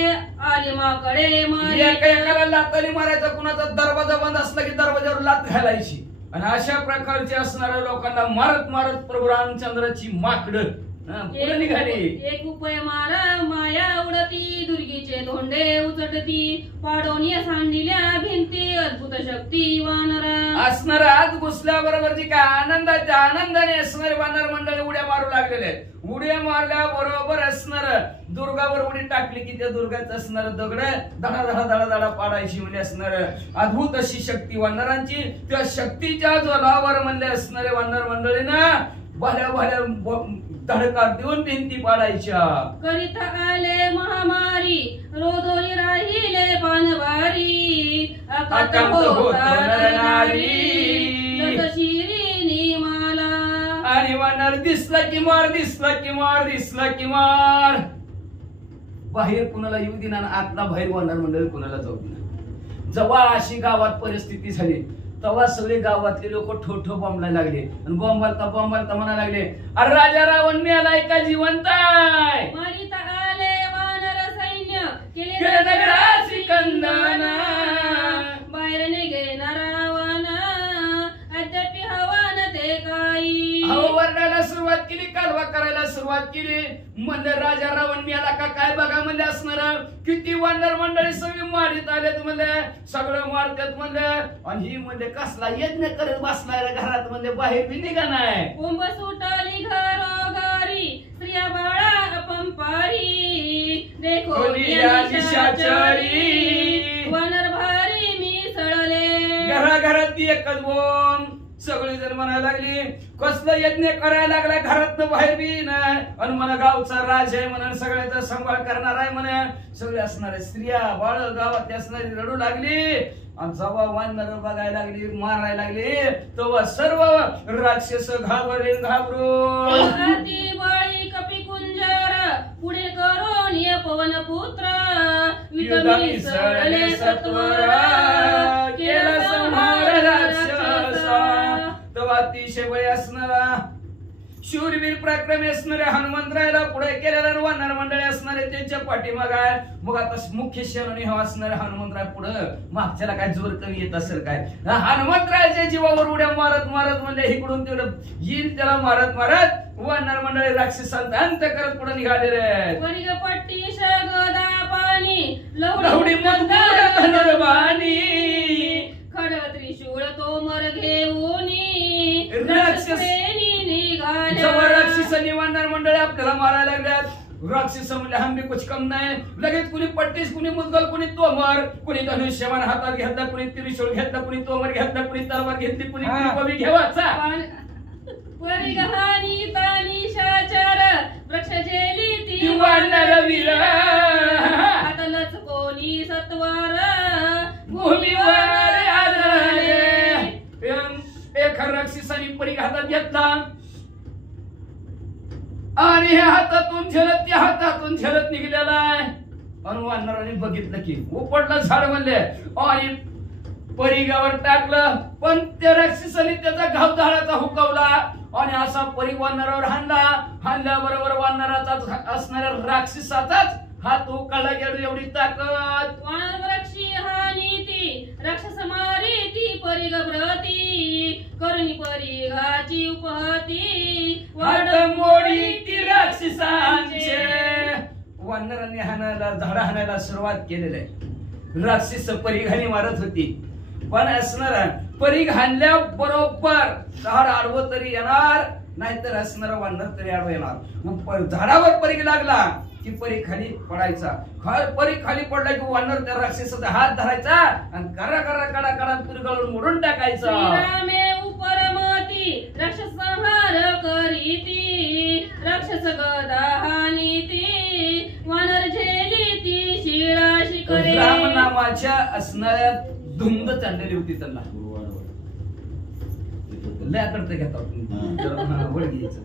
आले माकडे मारी. एकाला लाताली मारायचा, कुणाचा दरवाजा बंद असला की दरवाजावर लात घालायची. आणि अशा प्रकारचे असणाऱ्या लोकांना मारत मारत प्रभू रामचंद्राची माकडं पुढे निघाली. एक उपाय मारा माया उडती दुर्गीचे धोंडे उचटती पाडोनिया सांडिल्या भिंती अद्भुत शक्ती वानरा. असणार आत घुसल्याबरोबर जी काय आनंदाच्या आनंदाने असणारे वानर मंडळी उड्या मारू लागलेले आहेत. उड्या मारल्या बरोबर असणार दुर्गावर उडी टाकली की त्या दुर्गाचं असणार दगड धडा धडा धडा धडा पाडायची म्हणजे असणार अद्भुत अशी शक्ती वानरांची. त्या शक्तीच्या जोरावर म्हणले असणारे वानर मंडळीनं भल्या भल्या धडका देऊन भिंती पाडायच्या. करीत आले महामारी रोधोरी राहिले पानवारी अकांत होता नरनारी जस शिरीनी माला. आणि वानर दिसला की मार, दिसला की मार, दिसला की मार. बाहेर कुणाला येऊ दिना, आतला बाहेर वानर मंडळी कुणाला जाऊ दिना. जेव्हा अशी गावात परिस्थिती झाली तेव्हा सगळे गावातले लोक ठोठो बॉम्बला लागले आणि बॉम्बालता म्हणा लागले, अरे राजा रावण मेलाय का जिवंत आहे? मारित आले वानर सैन्य केले नगराची कंदना. बाहेर निघेना रावण अद्याप हवान ते काही. वरडायला सुरुवात केली, कालवा करायला सुरुवात केली. म्हणलं राजा रावण मेला का काय बघा म्हणले असणार. किती वानर मंडळी सगळी मारित आलेत म्हणले, सगळं मारतात म्हणलं. आणि ही म्हणजे कसला यज्ञ करत बसलाय घरात म्हणले, बाहेर बी निघा नाही. कुंभ सुटली घरोघरी स्त्रिया बाळा पंपारी देखो वानर भारी मिसळले. घराघरात एकच बोंब. सगळे जण म्हणायला लागली, कसलं यज्ञ करायला लागला, घरात बाहेर बी नाही. आणि म्हणा गावचा राज आहे म्हणून सगळ्याचा सांभाळ करणार आहे म्हणे. सगळे असणारे स्त्रिया बाळ गावातली असणारी रडू लागली. आणि जेव्हा वानर बघायला लागली, मारायला लागली, तेव्हा सर्व राक्षस घाबरून बळी कपी कुंजर पुढे करून ये पवन पुत्र वितमी सळले सत्वर केला संहार राक्षसा. तेव्हा अतिशय बळी असणारा शूरवीर पराक्रमी असणारे हनुमंतरायला पुढे केलेला वानर मंडळी असणारे त्यांच्या पाठीमाग आहे. मग आता मुख्य शरणी हवा असणारे हनुमंतराय पुढे मागच्याला काय जोर कमी येत असेल काय. हनुमंतरायच्या जीवावर उड्या मारत मारत म्हणजे इकडून तिकडं येईल त्याला मारत मारत वानर मंडळी राक्षसांचा अंत करत पुढे निघालेले आहेत. वर्ग पट्टी गदा पाणी लवडी मंदार धनुर्बाणी खडग त्रिशूळ तोमर घेऊनी राक्षसांनी वानर मंडळी आपल्याला मारायला लागल्यात. राक्षस म्हणले हम भी कुछ कम नाही. लगेच कुणी पट्टीस, कुणी मुदगल, कुणी तोमर, कुणी धनुष्यमान हातात घेतला, कुणी त्रिशूळ घेतला, कुणी तोमर घेतला, कुणी तलवार घेतली, कुणी कवी घेवाचा. परिगहानी तानी शाचर वृक्ष जेली ती वानर वीर हातलच कोणी सत्वर भूमीवर आदळले. एक राक्षसाने परीघ हातात घेतला आणि ह्या हातातून झेलत त्या हातातून झेलत निघलेला आहे. आणि वानराने बघितलं की उपडला झाड म्हणले आणि परिघावर टाकलं, पण त्या राक्षसाने त्याचा घाव झाडाचा हुकवला आणि असा परी वानरावर हाणल्याबरोबर वानराचा असणाऱ्या राक्षसाचाच हात उकाळला गेलो. एवढी ताकद वानर वृक्षी हानीती राक्षस मारीती परिघ प्रती करुणी परिघाची उपहती हात मोडी ती राक्षसांचे. वानरांनी झाडा हाणायला सुरुवात केलेली आहे. राक्षस परिघाने मारत होती, पण असणारा परिघ हाणल्या बरोबर झाड आडवं तरी येणार, नाहीतर असणारा वानर तरी आडवं येणार. मग झाडावर परिघ लागला की परी खाली पडायचा. परी खाली पडला की वानर त्या राक्षसाचा हात धरायचा आणि करा करा कडा कडा पिरगाळून मोडून टाकायचा. श्रीरामे उपरमती राक्षस संहार करीती राक्षस गदा हानीती वानर झेलीती शिळा शिखरे. राम नामाच्या असणाऱ्या धुंद चाललेली होती त्यांना. लय आकडते घेतात वळ घ्यायचं.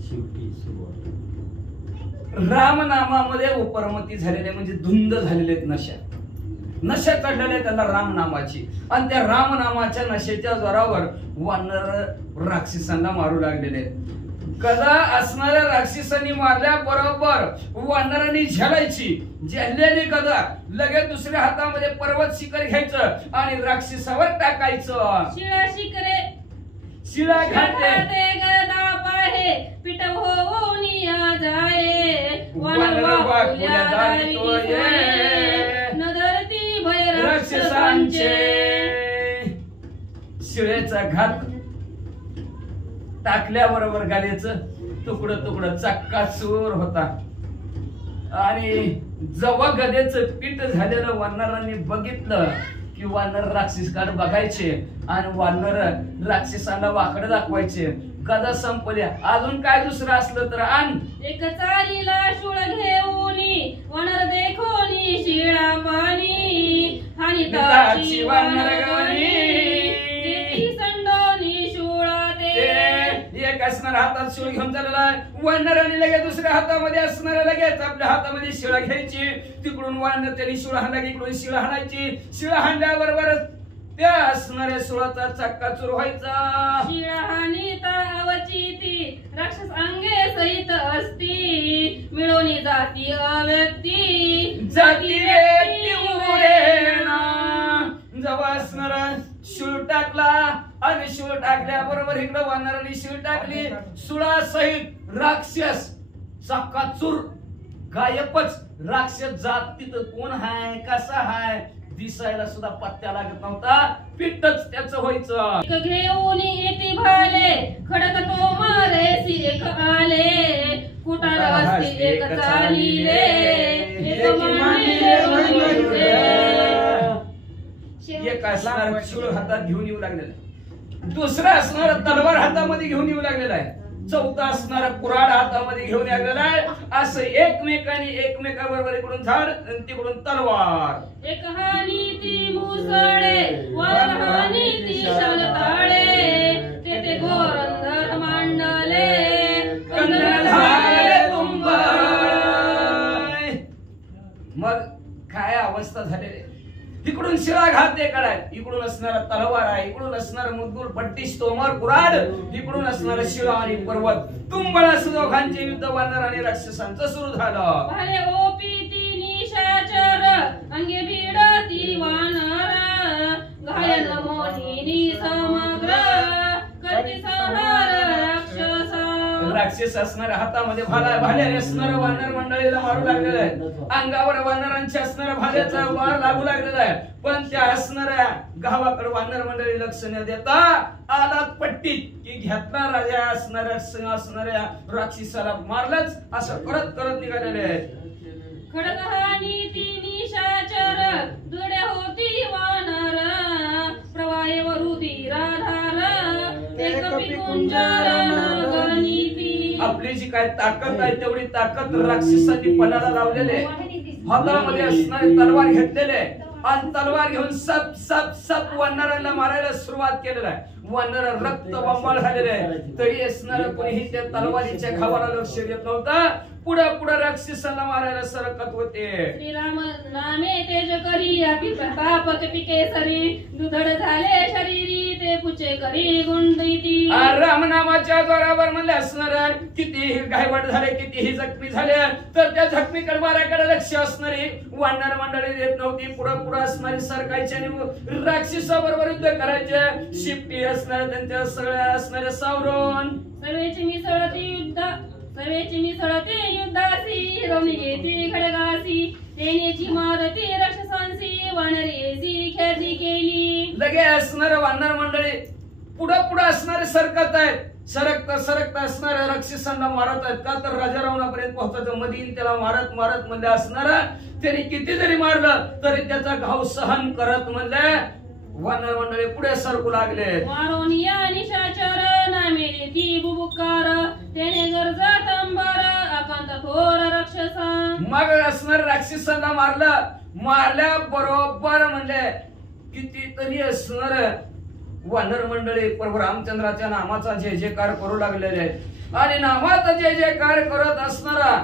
शेवटी सुरुवात राम नामामध्ये उपरमती झालेले म्हणजे धुंद झालेले नशा चढलेले त्यांना राम नामाची. आणि त्या राम नामाच्या नशेच्या जोरावर वानर राक्षसांना मारू लागलेले. गदा असणाऱ्या राक्षसांनी मारल्या बरोबर वानरांनी झेलायची. झेललेली गदा लगेच दुसऱ्या हातामध्ये पर्वत शिखर घ्यायचं आणि राक्षसावर टाकायचं. शिळा शिखरे शिळा घाटे गदा पाहे पिठ होऊन या जाये वानर वाकुल्या दारितोये नदरती भय राक्षसांचे. शिळेचा घात टाकल्याबरोबर गालेचं तुकडं तुकडं चक्काचूर होता. आणि जेव्हा गदेचं पीठ झालेलं वानरांनी बघितलं की वानर राक्षसकडे बघायचे आणि वानर राक्षसांना वाकड दाखवायचे. गदा संपल्या, अजून काय दुसरं असलं तर आण. एक चालीला शूळ घेऊनी वानर देखोनी शिळा पाणी हानिताची वानर गणी संडोनी शूळा ते. एक असणारा हातात शिळ घेऊन चालला वानराने लगेच दुसऱ्या हातामध्ये असणाऱ्या लगेच आपल्या हातामध्ये शिळा घ्यायची. तिकडून वानर त्यांनी शिळा हाणला की इकडून शिळा हाणायची. शिळा हाणल्याबरोबर त्या असणाऱ्या सुळाचा चक्काचूर व्हायचा. शिळा हानिता अवचिती राक्षस अंगे सहित असती मिळवणी जाती अव्यक्ती जाती व्यक्ती उडेना. जेव्हा असणारा शिळ टाकला आणि शिळ टाकल्याबरोबर इकडं वानरांनी शिळ टाकली. सुळासहित राक्षस चक्काचूर गायबच. राक्षस जात तिथं कोण हाय कसा हाय दिसायला सुद्धा पत्त्या लागत नव्हता. पिठच त्याच व्हायचं. घेऊन येते भाले खडक तो मारे सिरेख आले कुटार असते एक चालीले एक मांडीले वंदे. एक असणार शिळ हातात घेऊन येऊ लागलेला, दुसरा असणारा तलवार हातामध्ये घेऊन येऊ लागलेला आहे, चौथा असणारा कुऱ्हाड हातामध्ये घेऊन आलेला आहे. असं एकमेकाबरोबर इकडून झाड आणि तिकडून तलवार. एक हानी ती मुसळे वर हानी ती शालताळे तेथे गोरंधर मांडले कंदधार तुंबाय. मग काय अवस्था झालेली. इकडून शिळा घात एकाडाय, इकडून असणारा तलवार आहे, इकडून असणारा मुद्दूर पट्टीस तोमर कुऱ्हाड, इकडून असणारा शिळा आणि पर्वत. तुंबळा दोघांचे युद्ध वानर आणि राक्षसांचं सुरू झालं. भाले ओपीती निशाचर अंगे भिडती वानर घायल मोहिनी समग्र करती संहार राक्षस. राक्षस असणाऱ्या हातामध्ये भाल्या असणाऱ्या वानर मंडळीला मारू लागलेलं आहे. अंगावर वानरांच्या असणाऱ्या भाल्याचा वार लागू लागलेला आहे. पण त्या असणाऱ्या गावाकडे वानर मंडळी लक्ष न देता आलात पट्टीत की घेतला राजा असणाऱ्या राक्षसाला मारलंच असं करत करत निघालेले आहेत. खडकहानी ती निशाचर दुड्या होती वानर प्रवाहे वरुधिराधार एक पिकुंजर गणिती. आपली जी काय ताकद आहे तेवढी ताकद राक्षसांनी पणाला लावलेले, हातामध्ये असणारे तलवार घेतलेले आणि तलवार घेऊन सप सप सप वानरांना मारायला सुरुवात केलेला आहे. वानर रक्त बंबाळ झालेले आहे, तरी असणार कोणीही त्या तलवारीच्या घावाला लक्ष देत नव्हता. पुढे पुढे राक्षसाला मारायला सरकत होते. श्रीराम नामे तेज करी अति प्रताप पिके सरी दुधड झाले शरीरी ते पुचे करी गुंडीती. राम नामाच्या जोरावर म्हणले असणार कितीही घायवट झाले, कितीही जखमी झाले, तर त्या जखमीकडे मारायकडे लक्ष असणारी वानर मंडळी देत नव्हती. पुढे पुढे असणारी सरकायची आणि राक्षसाबरोबर युद्ध करायचे. शिपटी असणार त्यांच्या सगळ्या असणारे सावरून सर्वेची मिसळती युद्धासी रमी घेती खडगासी देण्याची मारती राक्षसांसी वानरेसी ख्याती केली. लगे असणारे वानर मंडळी पुढे पुढे असणारे सरकत आहेत. सरकता सरकता असणाऱ्या राक्षसांना मारत आहेत. का तर राजा रावणापर्यंत पोहोचायचं. मधील त्याला मारत मारत म्हणले असणारा त्यांनी किती जरी मारलं तरी त्याचा घाव सहन करत म्हणले वानर मंडळी पुढे सरकू लागले. मारोनिया निशाचर नामेले ती बुबुकार त्याने गरजात अंबर अकांत थोर राक्षसा. मग असणार राक्षसांना मारल्या बरोबर म्हणले कितीतरी असणार वानर मंडळी प्रभू रामचंद्राच्या नामाचा जय जयकार करू लागलेले आहेत. आणि नामाचा जय जयकार करत असणारा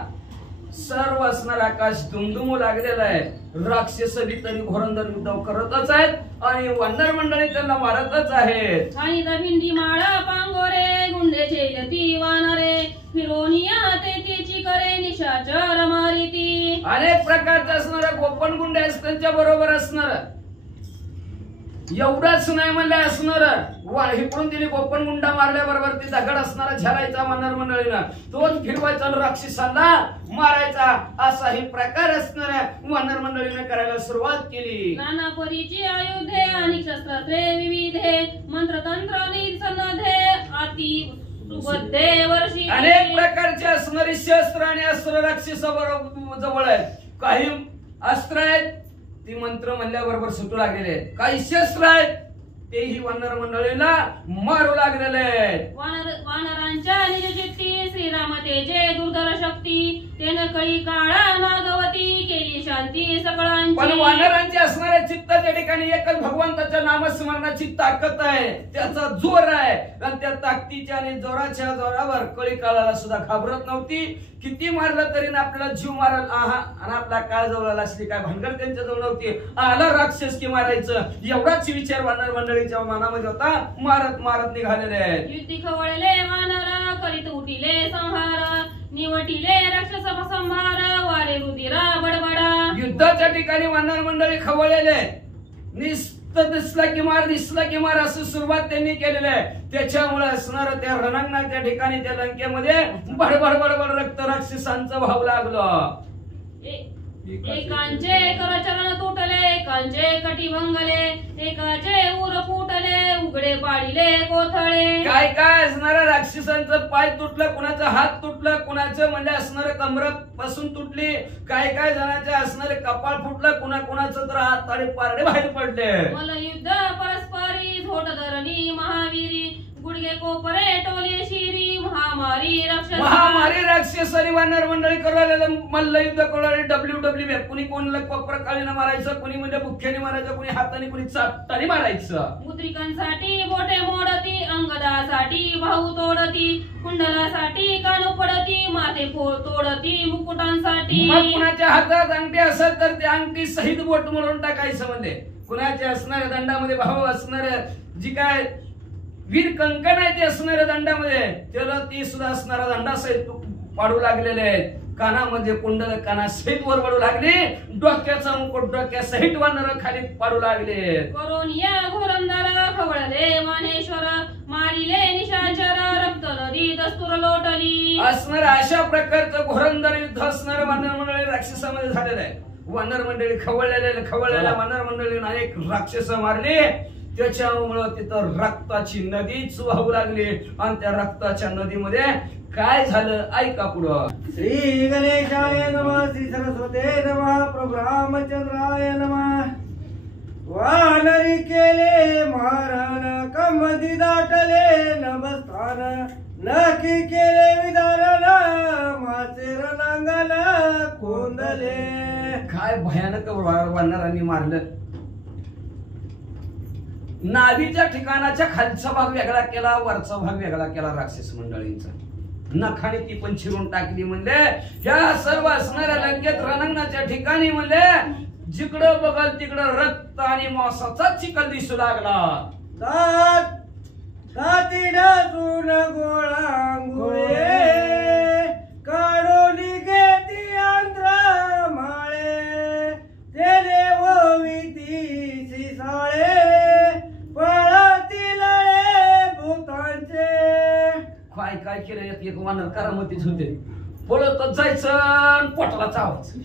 सर्व असणार आकाश दुमदुमू लागलेला आहे. राक्षस तरी घोरंदर युद्ध करतच आहेत आणि वानर मंडळी त्यांना मारतच आहेत. आणि भिंडी माळा पांगोरे गुंडेचे यती वानरे फिरोनिया तेची करे निशाचर मारिती. अनेक प्रकारचे असणारे गोपन गुंडे त्यांच्या बरोबर असणार. एवढंच नाही म्हणले असणार इकडून तिने गोपन गुंडा मारल्याबरोबर ती दगड असणारा झेलायचा वानर मंडळीनं, तोच फिरवायचा राक्षसांना मारायचा. असाही प्रकार असणाऱ्या वानर मंडळीने करायला सुरुवात केली. नाना परीची आयुधे आणि शस्त्रास्त्रे विविधे मंत्रतंत्र निसनधे अति सुबद्धे वर्षी. अनेक प्रकारचे असणारी शस्त्र आणि अस्त्र राक्षसाबरोबर जवळ आहेत. काही अस्त्र आहेत ती मंत्र म्हणल्याबरोबर सुटू लागलेले आहेत. काही शस्त्र आहेत तेही वानर मंडळीला मारू लागलेले आहेत. वानरांच्या निज चित्ती श्रीराम तेजे दुर्धर शक्ती तेन कळी काळा नागवती केली शांती सकळांची. पण वानरांची असणाऱ्या चित्ताच्या ठिकाणी एकच भगवंताच्या नामस्मरणाची ताकद आहे, त्याचा जोर आहे. आणि त्या ताकदीच्या आणि जोराच्या जोरावर कळी काळाला सुद्धा घाबरत नव्हती. किती मारलं तरी आपल्याला जीव मारल आणि आपला काळ जवळ असली काय भानगड त्यांच्या जवळ नव्हती. आला राक्षस की मारायचं एवढाच विचार वानर मंडळीच्या मनामध्ये होता. मारत मारत निघालेले आहेत. युद्धी खवळले वानर करीत उठिले संहार निवटिले राक्षस संहार वारे रुधिरा बडबडा. युद्धाच्या ठिकाणी वानर मंडळी खवळलेले दिसला की मार असं सुरुवात त्यांनी केलेली आहे. त्याच्यामुळे असणार त्या रणांगणाच्या ठिकाणी त्या लंकेमध्ये बडबड बडबड रक्त राक्षसांचं भाव लागलं. एकांचे करचरण तुटले एकांचे कटी भंगले एकाचे उर फुटले उघडे पाडिले कोथळे. काय काय असणाऱ्या राक्षसांचं पाय तुटलं, कुणाचं हात तुटलं, कुणाचं म्हणजे असणारं कमर पासून तुटली, काय काय जणांचे असणारे कपाळ फुटलं, कुणाचं तर हात आणि पारडे बाहेर पडले. मला युद्ध परस्परी झोट धरणी महावीरी गुडगे कोपरे टोले शिरी महामारी राक्षसांनी वानर मंडळी करू मल्ल युद्ध करू WWF. कुणी कोणाला कोपरकाळीनं मारायचं, कुणी म्हणजे मुख्याने मारायचं, कुणी हाताने, कुणी चापटाने मारायचं. मुद्रिकांसाठी बोटे मोडती अंगदासाठी भाऊ तोडती कुंडलासाठी कान पडती माथे तोडती मुकुटांसाठी. मग कुणाच्या हातात अंगठी असेल तर त्या अंगठी सहित बोट मोडून टाकायचं. म्हणजे कुणाच्या असणाऱ्या दंडामध्ये भाऊ असणाऱ्या जी काय वीर कंकण आहे ते असणाऱ्या दंडामध्ये त्याला ती सुद्धा असणारा दंडासहित पाडू लागलेले आहेत. कानामध्ये कुंडल कानासहित वर पडू लागले, डोक्याचा मुकुट डोक्यासहित वानर खाली पाडू लागले. करोनिया घोरंदर खवळले मानेश्वर मारिले निशाचर रक्त नदी दस्तूर लोटली. असणार अशा प्रकारचं घोरंदर युद्ध असणारं वानर मंडळी राक्षसामध्ये झालेलं आहे. वानर मंडळी खवळलेल्या वानर मंडळीने अनेक राक्षस मारले. त्याच्यामुळं तिथं रक्ताची नदीच वाहू लागली आणि त्या रक्ताच्या नदीमध्ये काय झालं ऐका पुढं. श्री गणेशाय नमः श्री सरस्वते नमः प्रभु रामचंद्राय नमः. वानरी केले मारण कमदी दाटले नभस्थान नकी केले विदारण माचेर नांगाला कोंदले. काय भयानक वानरांनी मारलं. नाभीच्या ठिकाणाच्या खालचा भाग वेगळा केला, वरचा भाग वेगळा केला राक्षस मंडळींचा. नखाने ती पण चिरून टाकली. म्हणले ह्या सर्व असणाऱ्या लंकेत रणांगणाच्या ठिकाणी म्हणले जिकडं बघल तिकडं रक्त आणि मांसाचा चिखल दिसू लागला. काती डासून गोळांगुळे काढोली घेती आंध्र माळे तेले ओविती सिसाळे पळती लळे भूतांचे. काय काय केलं एक वानर करामतीच होते. पळतच जायचं पोटाला चावायचं.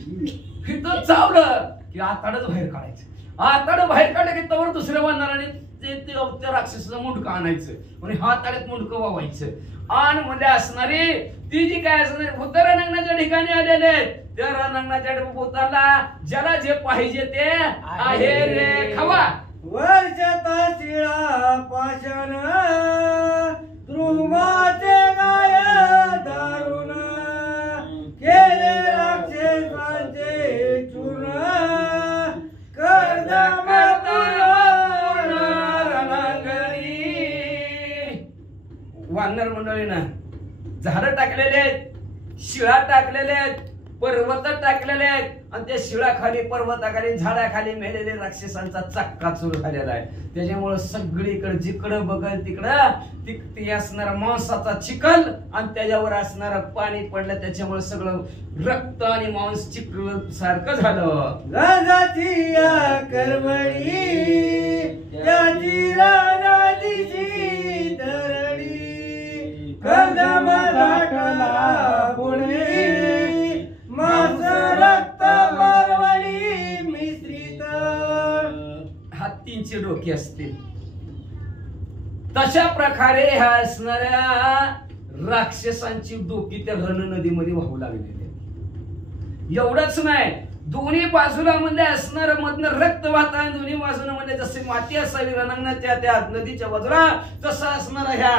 इथं चावलं की आताडच बाहेर काढायचं. आताड बाहेर काढलं की तवर दुसऱ्या वानराने त्या राक्षसाचं मुंडकं आणायचं आणि हाताळ्यात मुंडकं वावायचं आणि म्हणजे असणारी ती जी काय असणारी भूत रणांगणाच्या ठिकाणी आलेले त्या रणांगणाच्या भूताला ज्याला जे पाहिजे ते आहे रे खावा. वर्षता शिळा पाषाण द्रुमाचे गाय दारुण केले राक्षसांचे चूर्ण कर्दम वानर मंडळीनं झाडं टाकलेले आहेत, शिळा टाकलेले आहेत, पर्वत टाकलेले आहेत आणि त्या शिळाखाली पर्वताखाली झाडाखाली मेलेले राक्षसांचा चक्का सुरू झालेला आहे. त्याच्यामुळे सगळीकडे जिकडं बघल तिकडं ती असणारा मांसाचा चिखल आणि त्याच्यावर असणारं पाणी पडलं. त्याच्यामुळे सगळं रक्त आणि मांस चिखल सारखं झालं. गंगाची या करवडी त्याची रानाची धरणी कर्दम दाटला पुणे मांस रक्त मारवणी मिश्रित. हत्तींची डोकी असतील तशा प्रकारे ह्या असणाऱ्या राक्षसांची डोकी त्या रण नदीमध्ये वाहू लागलेली. एवढंच नाही, दोन्ही बाजूला म्हणजे असणार मधनं रक्त वाहत आहे. दोन्ही बाजूला म्हणजे जसे माती असावी रणांगणाच्या त्या नदीच्या बाजूला तसं असणारा ह्या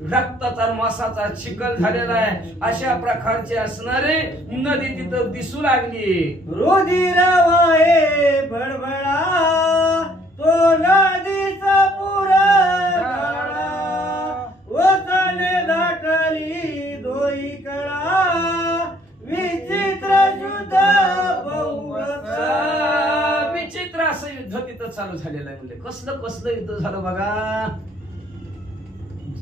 रक्ताचा मासाचा चिखल झालेला आहे. अशा प्रकारचे असणारे नदी तिथं दिसू लागली. रुधिर वाहे भडभडा तो नदीचा पुरा ओसाने दाटली दोई कडा विचित्र शुद्ध विचित्र असं युद्ध तिथं चालू झालेलं आहे. म्हणजे कसलं कसलं युद्ध झालं बघा.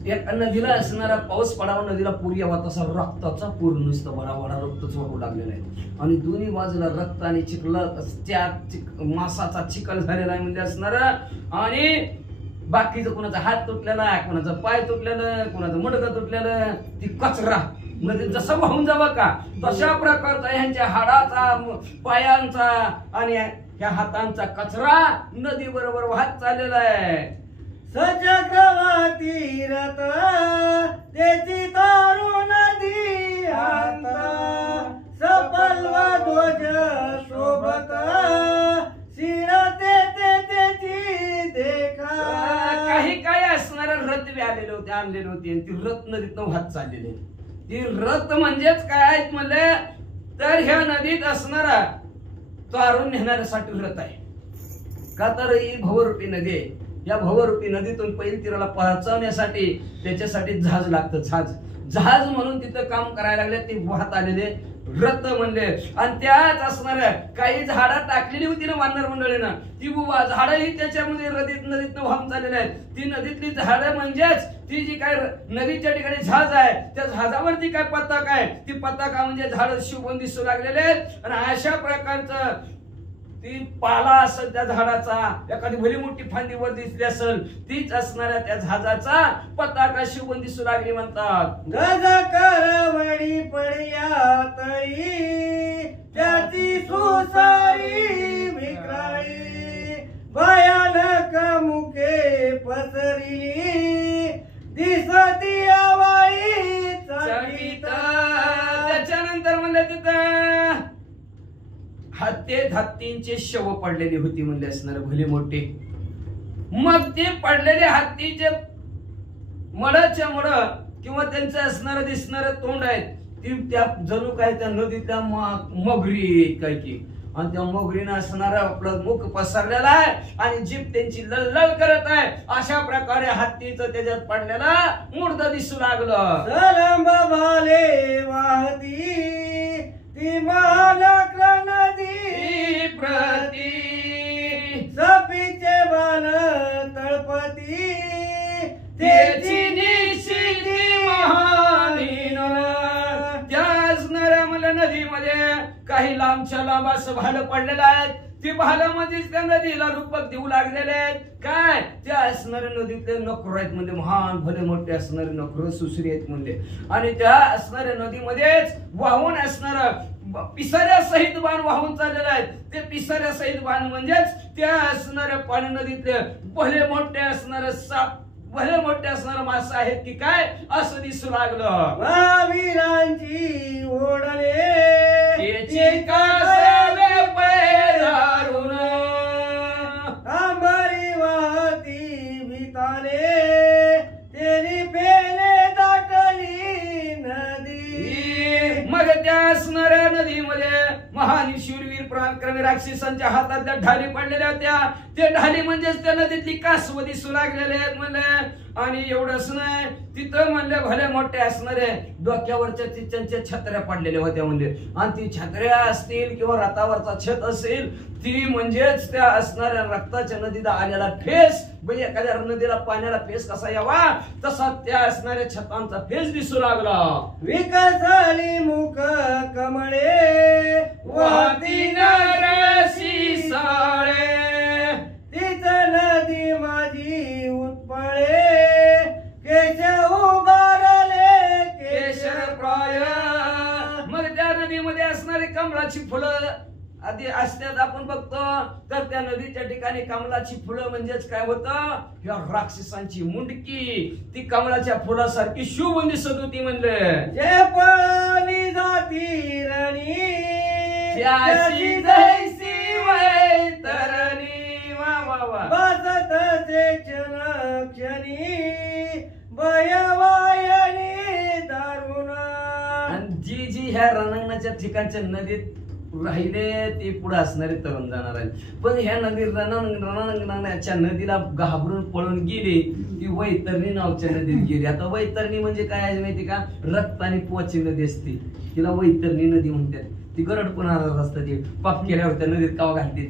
एका नदीला असणारा पाऊस पडावा, नदीला पूर यावा तसा रक्ताचा पूर नुसतं बराबरा रक्तच वाहू लागलेला आहे आणि दोन्ही बाजूला रक्त आणि चिखल त्या मासाचा चिखल झालेला आहे म्हणजे असणार. आणि बाकीचं कोणाचा हात तुटलेला, कोणाचा पाय तुटलेलं, कोणाचं मुंडकं तुटलेलं, ती कचरा नदीत जसं वाहून जावं का तशा प्रकारचा ह्यांच्या हाडाचा, पायांचा आणि ह्या हातांचा कचरा नदी बरोबर वाहत चाललेला आहे. सचक्रवाती रथ त्याची तारू नदी हात सपल्व ध्वज सोबत शिरते त्याची देखा. काही काय असणारे रथ बी आलेले होते, आणलेले होते आणि ती रथ नदीत वाहत चाललेले. ती रथ म्हणजेच काय आहेत म्हणले तर ह्या नदीत असणारा तारून नेण्यासाठी रथ आहे का तर ही भवरूपी नदी आहे. या भवरूपी नदीतून पैल तीराला पोहोचवण्यासाठी त्याच्यासाठी जहाज लागतं. जहाज म्हणून तिथं काम करायला लागले ते वाहत आलेले रथ म्हणले. आणि त्याच असणाऱ्या काही झाडं टाकलेली होती ना वानर मंडळीनं, ती झाडंही त्याच्यामध्ये नदीतनं वाहून चाललेली आहेत. ती नदीतली झाडं म्हणजेच ती जी काय नदीच्या ठिकाणी जहाज आहे त्या जहाजावरती काय पताका आहे, ती पताका म्हणजे झाड शिवून दिसू लागलेले आहेत. आणि अशा प्रकारचं ती पाला असेल त्या झाडाचा, एखादी भली मोठी फांदी वर दिसली असेल तीच असणाऱ्या त्या जहाजाचा पताका शिवून दिसू लागली म्हणतात. गज करवडी पडया तळी त्याची सुसारी विक्राळी भयानक मुखे पसरली दिसती आवाळी चढीत. त्याच्यानंतर म्हणलं तिथं हत्तींचे शव पडलेली होती म्हणले असणार भले मोठे. मग ते पडलेले हत्तीचे मडाच्या मड किंवा त्यांचं असणार दिसणार तोंड आहेत ती त्या जणू काय त्या नदीतल्या मगरी काय की आणि त्या मोगरीनं असणारा आपलं मुख पसरलेला आहे आणि जीभ त्यांची ललल करत आहे. अशा प्रकारे हत्तीचं त्याच्यात पडलेला मुर्द दिसू लागलं. सरंब भाले वाहती ती महानक्र नदी प्रती सपीचे बाण तळपती त्याची निशिती महानीन. त्या असणाऱ्या मला नदीमध्ये काही लांबच्या लांब असं भालं पडलेलं आहे. ती भालामध्येच त्या नदीला रूपक देऊ लागलेले आहेत. काय त्या असणाऱ्या नदीतले नखर आहेत म्हणजे महान भले मोठे असणारे नखर सुसरी आहेत म्हणजे. आणि त्या असणाऱ्या नदीमध्येच वाहून असणार पिसाऱ्या सहित बाण वाहून चाललेले आहेत. ते पिसाऱ्या सहित बाण म्हणजेच त्या असणाऱ्या पाणी नदीतले भले मोठे असणारे साप भले मोठे असणारे मासे आहेत की काय असं दिसू लागलं. महावीरांची ओढले त्याची कासवे पैरारून आंबरी वाहती भीताले तेरी पेले दाटली नदी. मग त्या असणाऱ्या नदीमध्ये महान शूरवीर पराक्रमी राक्षसांच्या हातातल्या ढाली पडलेल्या होत्या. ते ढाली म्हणजेच त्या नदीतली कासव दिसू लागलेले आहेत म्हणले. आणि एवढंच नाही तिथं म्हणले भले मोठे असणारे डोक्यावरच्या त्यांच्या छत्र्या पडलेल्या होत्या म्हणजे. आणि ती छत्र्या असतील किंवा रथावरचा छत असेल ती म्हणजेच त्या असणाऱ्या रक्ताच्या नदीला आलेला फेस म्हणजे एखाद्या नदीला पाण्याला फेस कसा यावा तसा त्या असणाऱ्या छतांचा फेस दिसू लागला. विकसली मुख कमळे वाहती नरसी साळे तीच नदी माझी उत्पळे केश उभारले केशर प्राय. मग त्या नदीमध्ये असणारी कमळाची फुलं आधी असतात आपण बघतो. तर त्या नदीच्या ठिकाणी कमळाची फुलं म्हणजेच काय होतं या राक्षसांची मुंडकी ती कमळाच्या फुलासारखी शुभ दिसत होती म्हणले. जे पळणी जाती रणी त्याची जैसी वैतरणी. वा वा वा. बसत ते क्षण क्षणी भयवायनी दारुण. आणि जी जी ह्या रणांगणाच्या ठिकाणच्या नदीत राहिले ते पुढे असणारे तरुण जाणार आहेत. पण ह्या नदी रणांगणाच्या नदीला घाबरून पळून गेली ती वैतरणी नावच्या नदीत गेली. आता वैतरणी म्हणजे काय आहे माहिती का रक्त आणि पोची नदी असते तिला वैतरणी नदी म्हणतात. ती गरडपणा असतात ती पाप केल्यावर त्या नदीत कावा घालते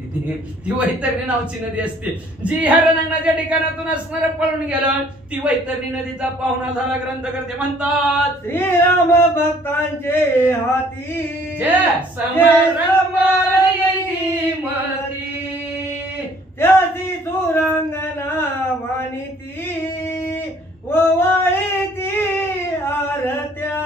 ती वैतरणी नावची नदी असते. जी ह्या रणांगणाच्या ठिकाणातून असणारा पळून गेलं ती वैतरणी नदीचा पाहुणा झाला. ग्रंथकर्ते म्हणतात श्रीराम भक्तांचे हाती जय समरमयी मती त्याची सुरांगना वाणीती ओवाळीती आरत्या.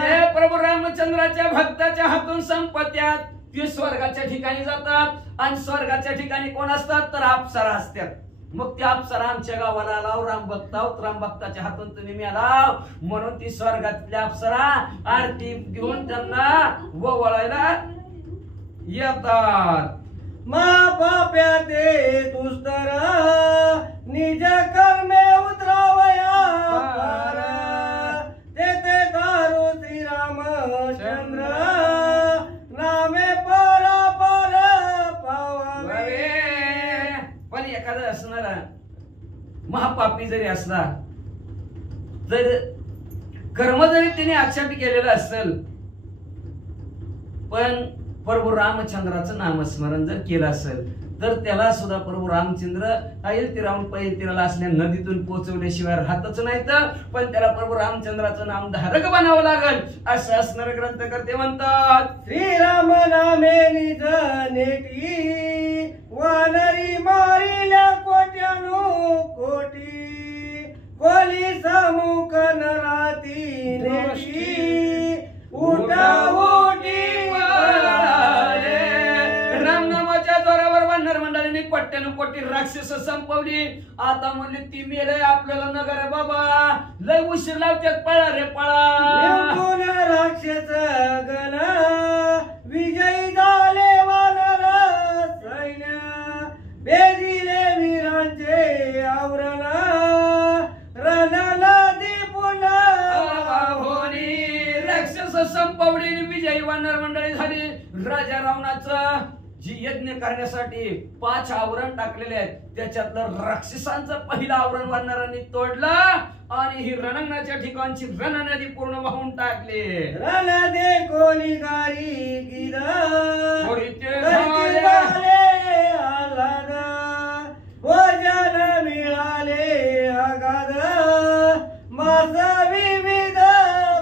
जय प्रभू रामचंद्राच्या भक्ताच्या हातून संपत्यात ते स्वर्गाच्या ठिकाणी जातात आणि स्वर्गाच्या ठिकाणी कोण असतात तर अप्सरा असतात. मग त्या अप्सरा आमच्या गावाला आलाव राम भक्ताव राम भक्ताच्या हातून तुम्ही मिळालाव म्हणून ती स्वर्गातल्या अप्सरा आरती घेऊन त्यांना वळायला येतात. महापाप्या ते दुस्तर निज कर्मे उतरावया पार. तेथे दारू श्रीरामचंद्र नामे परापर पावावे. पण एखादा असणारा महापापी जरी असला जर कर्म जरी त्याने आक्षेप केलेलं असेल पण प्रभू रामचंद्राचं नामस्मरण जर केलं असेल तर त्याला सुद्धा प्रभू रामचंद्र आईल तिरावून पैल तिराला असल्या नदीतून पोहोचवल्याशिवाय राहतच नाही. तर पण त्याला प्रभू रामचंद्राचं नाम धारक बनावं लागल असं असणारे ग्रंथकर्ते म्हणतात. श्रीराम नामे निज नेटी वानरी मारिल्या कोट्यानु कोटी कोली समुख नराती नेटी उठा उठी रामनामाच्या जोरावर वानर मंडळीने कोट्यानु कोटी राक्षस संपवली. आता म्हणले ती मेलय आपल्याला नगर बाबा लय उशीर लावतात पळा रे पळा. राक्षस गण विजयी झाले वानर सैन्य बेदिले वीरांचे आवरण रणनदी पुन्हा राक्षस संपवली विजयी वानर मंडळी झाली. राजा रावणाचं जी यज्ञ करण्यासाठी 5 आवरण टाकलेले आहेत, त्याच्यातलं राक्षसांचं पहिलं आवरण वानरांनी तोडलं आणि ही रणांगणाच्या ठिकाणची रण नदी पूर्ण वाहून टाकली. रण दे कोणी गारी गिर होरीते झाले आल्हाद भोजन मिळाले आगाद मास विविध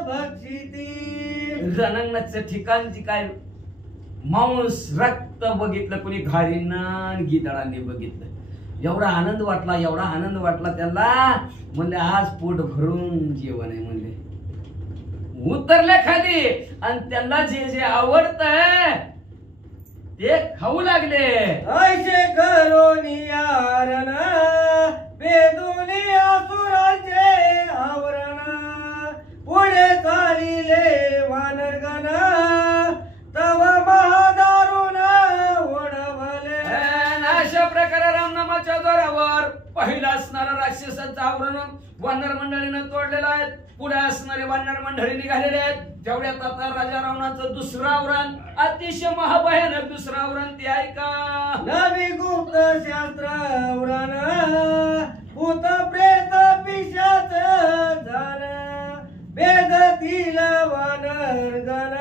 भक्षिती. रणांगणाच्या ठिकाणची काय मांस रक्त बघितलं, कोणी घारीनं गिधाडांनी बघितलं. एवढा आनंद वाटला, एवढा आनंद वाटला त्याला. म्हणले आज पोट भरून जेवण आहे. म्हणले उतरले खाली आणि त्यांना जे जे आवडतंय ते खाऊ लागले. ऐशे करोनी आरण बेदुनी असुरांचे आवरण पुढे चालिले वानरगण तव महादारुण ओढवले. अशा प्रकारे रामनामाच्या जोरावर पहिला असणारा राक्षसांचं आवरण वानर मंडळीनं तोडलेलं आहे. पुढे असणारे वानर मंडळी निघालेले आहेत. तेवढ्यात आता राजा रावणाचं दुसरं आवरण, अतिशय महाभयानक दुसरं आवरण ते ऐका. नवी गुप्त शास्त्र आवरण भूत प्रेत पिशाच जाण वेदतील वानरगण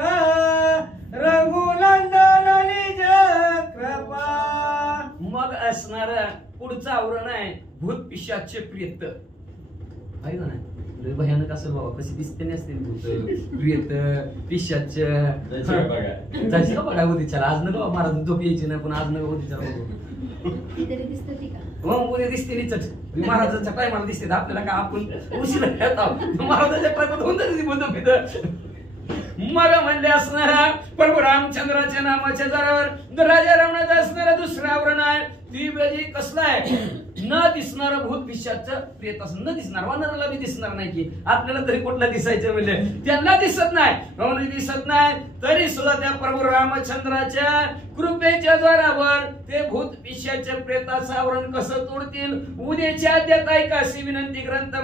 रघुनंदन निज कृपा. मग असणार पुढचं आवरण आहे भूत पिशाचे प्रेत. आहे का नाही? लय भयानक असेल बाबा. कशी दिसते नसतील भूत प्रेत पिशाच. जायची का बघा उद्याच्याला? आज नका महाराज झोप यायची नाही, पण आज नका उद्याच्याला मग उद्या दिसते नी चट. महाराजांच्या टायमाला दिसते आपल्याला का आपण उशिरा येतो. महाराजांच्या टायमात होऊन जाते भूत पित. मग म्हणले असणारा प्रभू रामचंद्राच्या नामाच्या जोरावर राजा रावणाचं असणारा दुसरं आवरण आहे. ती म्हणजे कसलं आहे? न दिसणार भूत पिशाचं प्रेत असं न दिसणार. वानराला बी दिसणार नाही की आपल्याला तरी कुठला दिसायचं म्हणजे त्यांना दिसत नाही, दिसत नाही. तरी सुद्धा त्या प्रभू रामचंद्राच्या कृपेच्या जोरावर ते भूत पिशाच्या प्रेताचं आवरण कसं तोडतील उद्याच्या अध्यात ऐका अशी विनंती ग्रंथ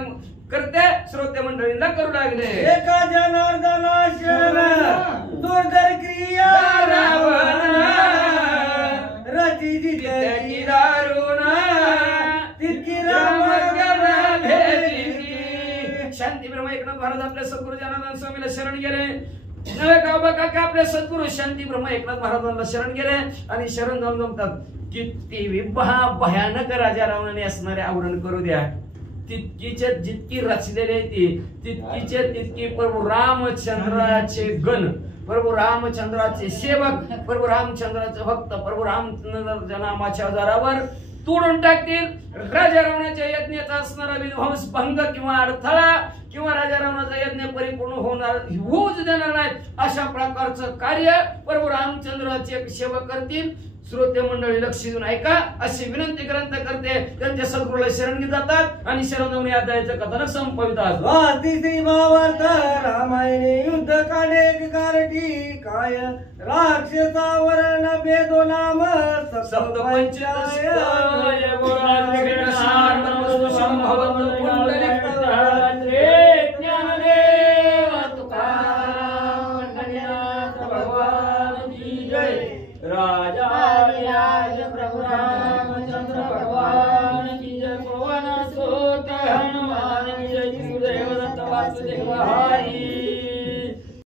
करते श्रोते मंडळींना करू लागले. एका जनार्दनाशन दुर्धर क्रिया रावण रची जिती दारुण तितकी राम शांती ब्रह्म एकनाथ महाराज आपल्या सद्गुरु जनार्दन स्वामीला शरण गेले. नवे गावबा काका आपल्या सद्गुरु शांती ब्रह्म एकनाथ महाराजांना शरण गेले आणि शरण जाऊन जमतात. किती भयानक राजा रावणाने असणारे आवरण करू द्या. तितकीच्या जितकी रचलेली ती तितकीच्या तितकी प्रभू रामचंद्राचे गण, प्रभू रामचंद्राचे सेवक, प्रभू रामचंद्राचे भक्त प्रभू रामचंद्राच्या नामाच्या जोरावर तोडून टाकतील. राजा रावणाच्या यज्ञाचा असणारा विध्वंस भंग किंवा अडथळा किंवा राजा रावणाचा यज्ञ परिपूर्ण होऊच देणार नाही. अशा प्रकारचं कार्य प्रभू रामचंद्राचे सेवक करतील. श्रोते मंडळी लक्ष देऊन ऐका अशी विनंती ग्रंथ करते. त्यांच्या सद्गुरूला शरण जातात आणि शरण जाऊन या अध्यायाचं कथन संपवितात. वास्ती भावार्थ रामायणे युद्ध कांडे कारटी काय राक्षसावरण भेदो नाम सप्त पंचाय राजा प्रभु रामचंद्र भगवान की जय. पवन सुत हनुमान की जय. गुरुदेव दत्त वासुदेव हरी.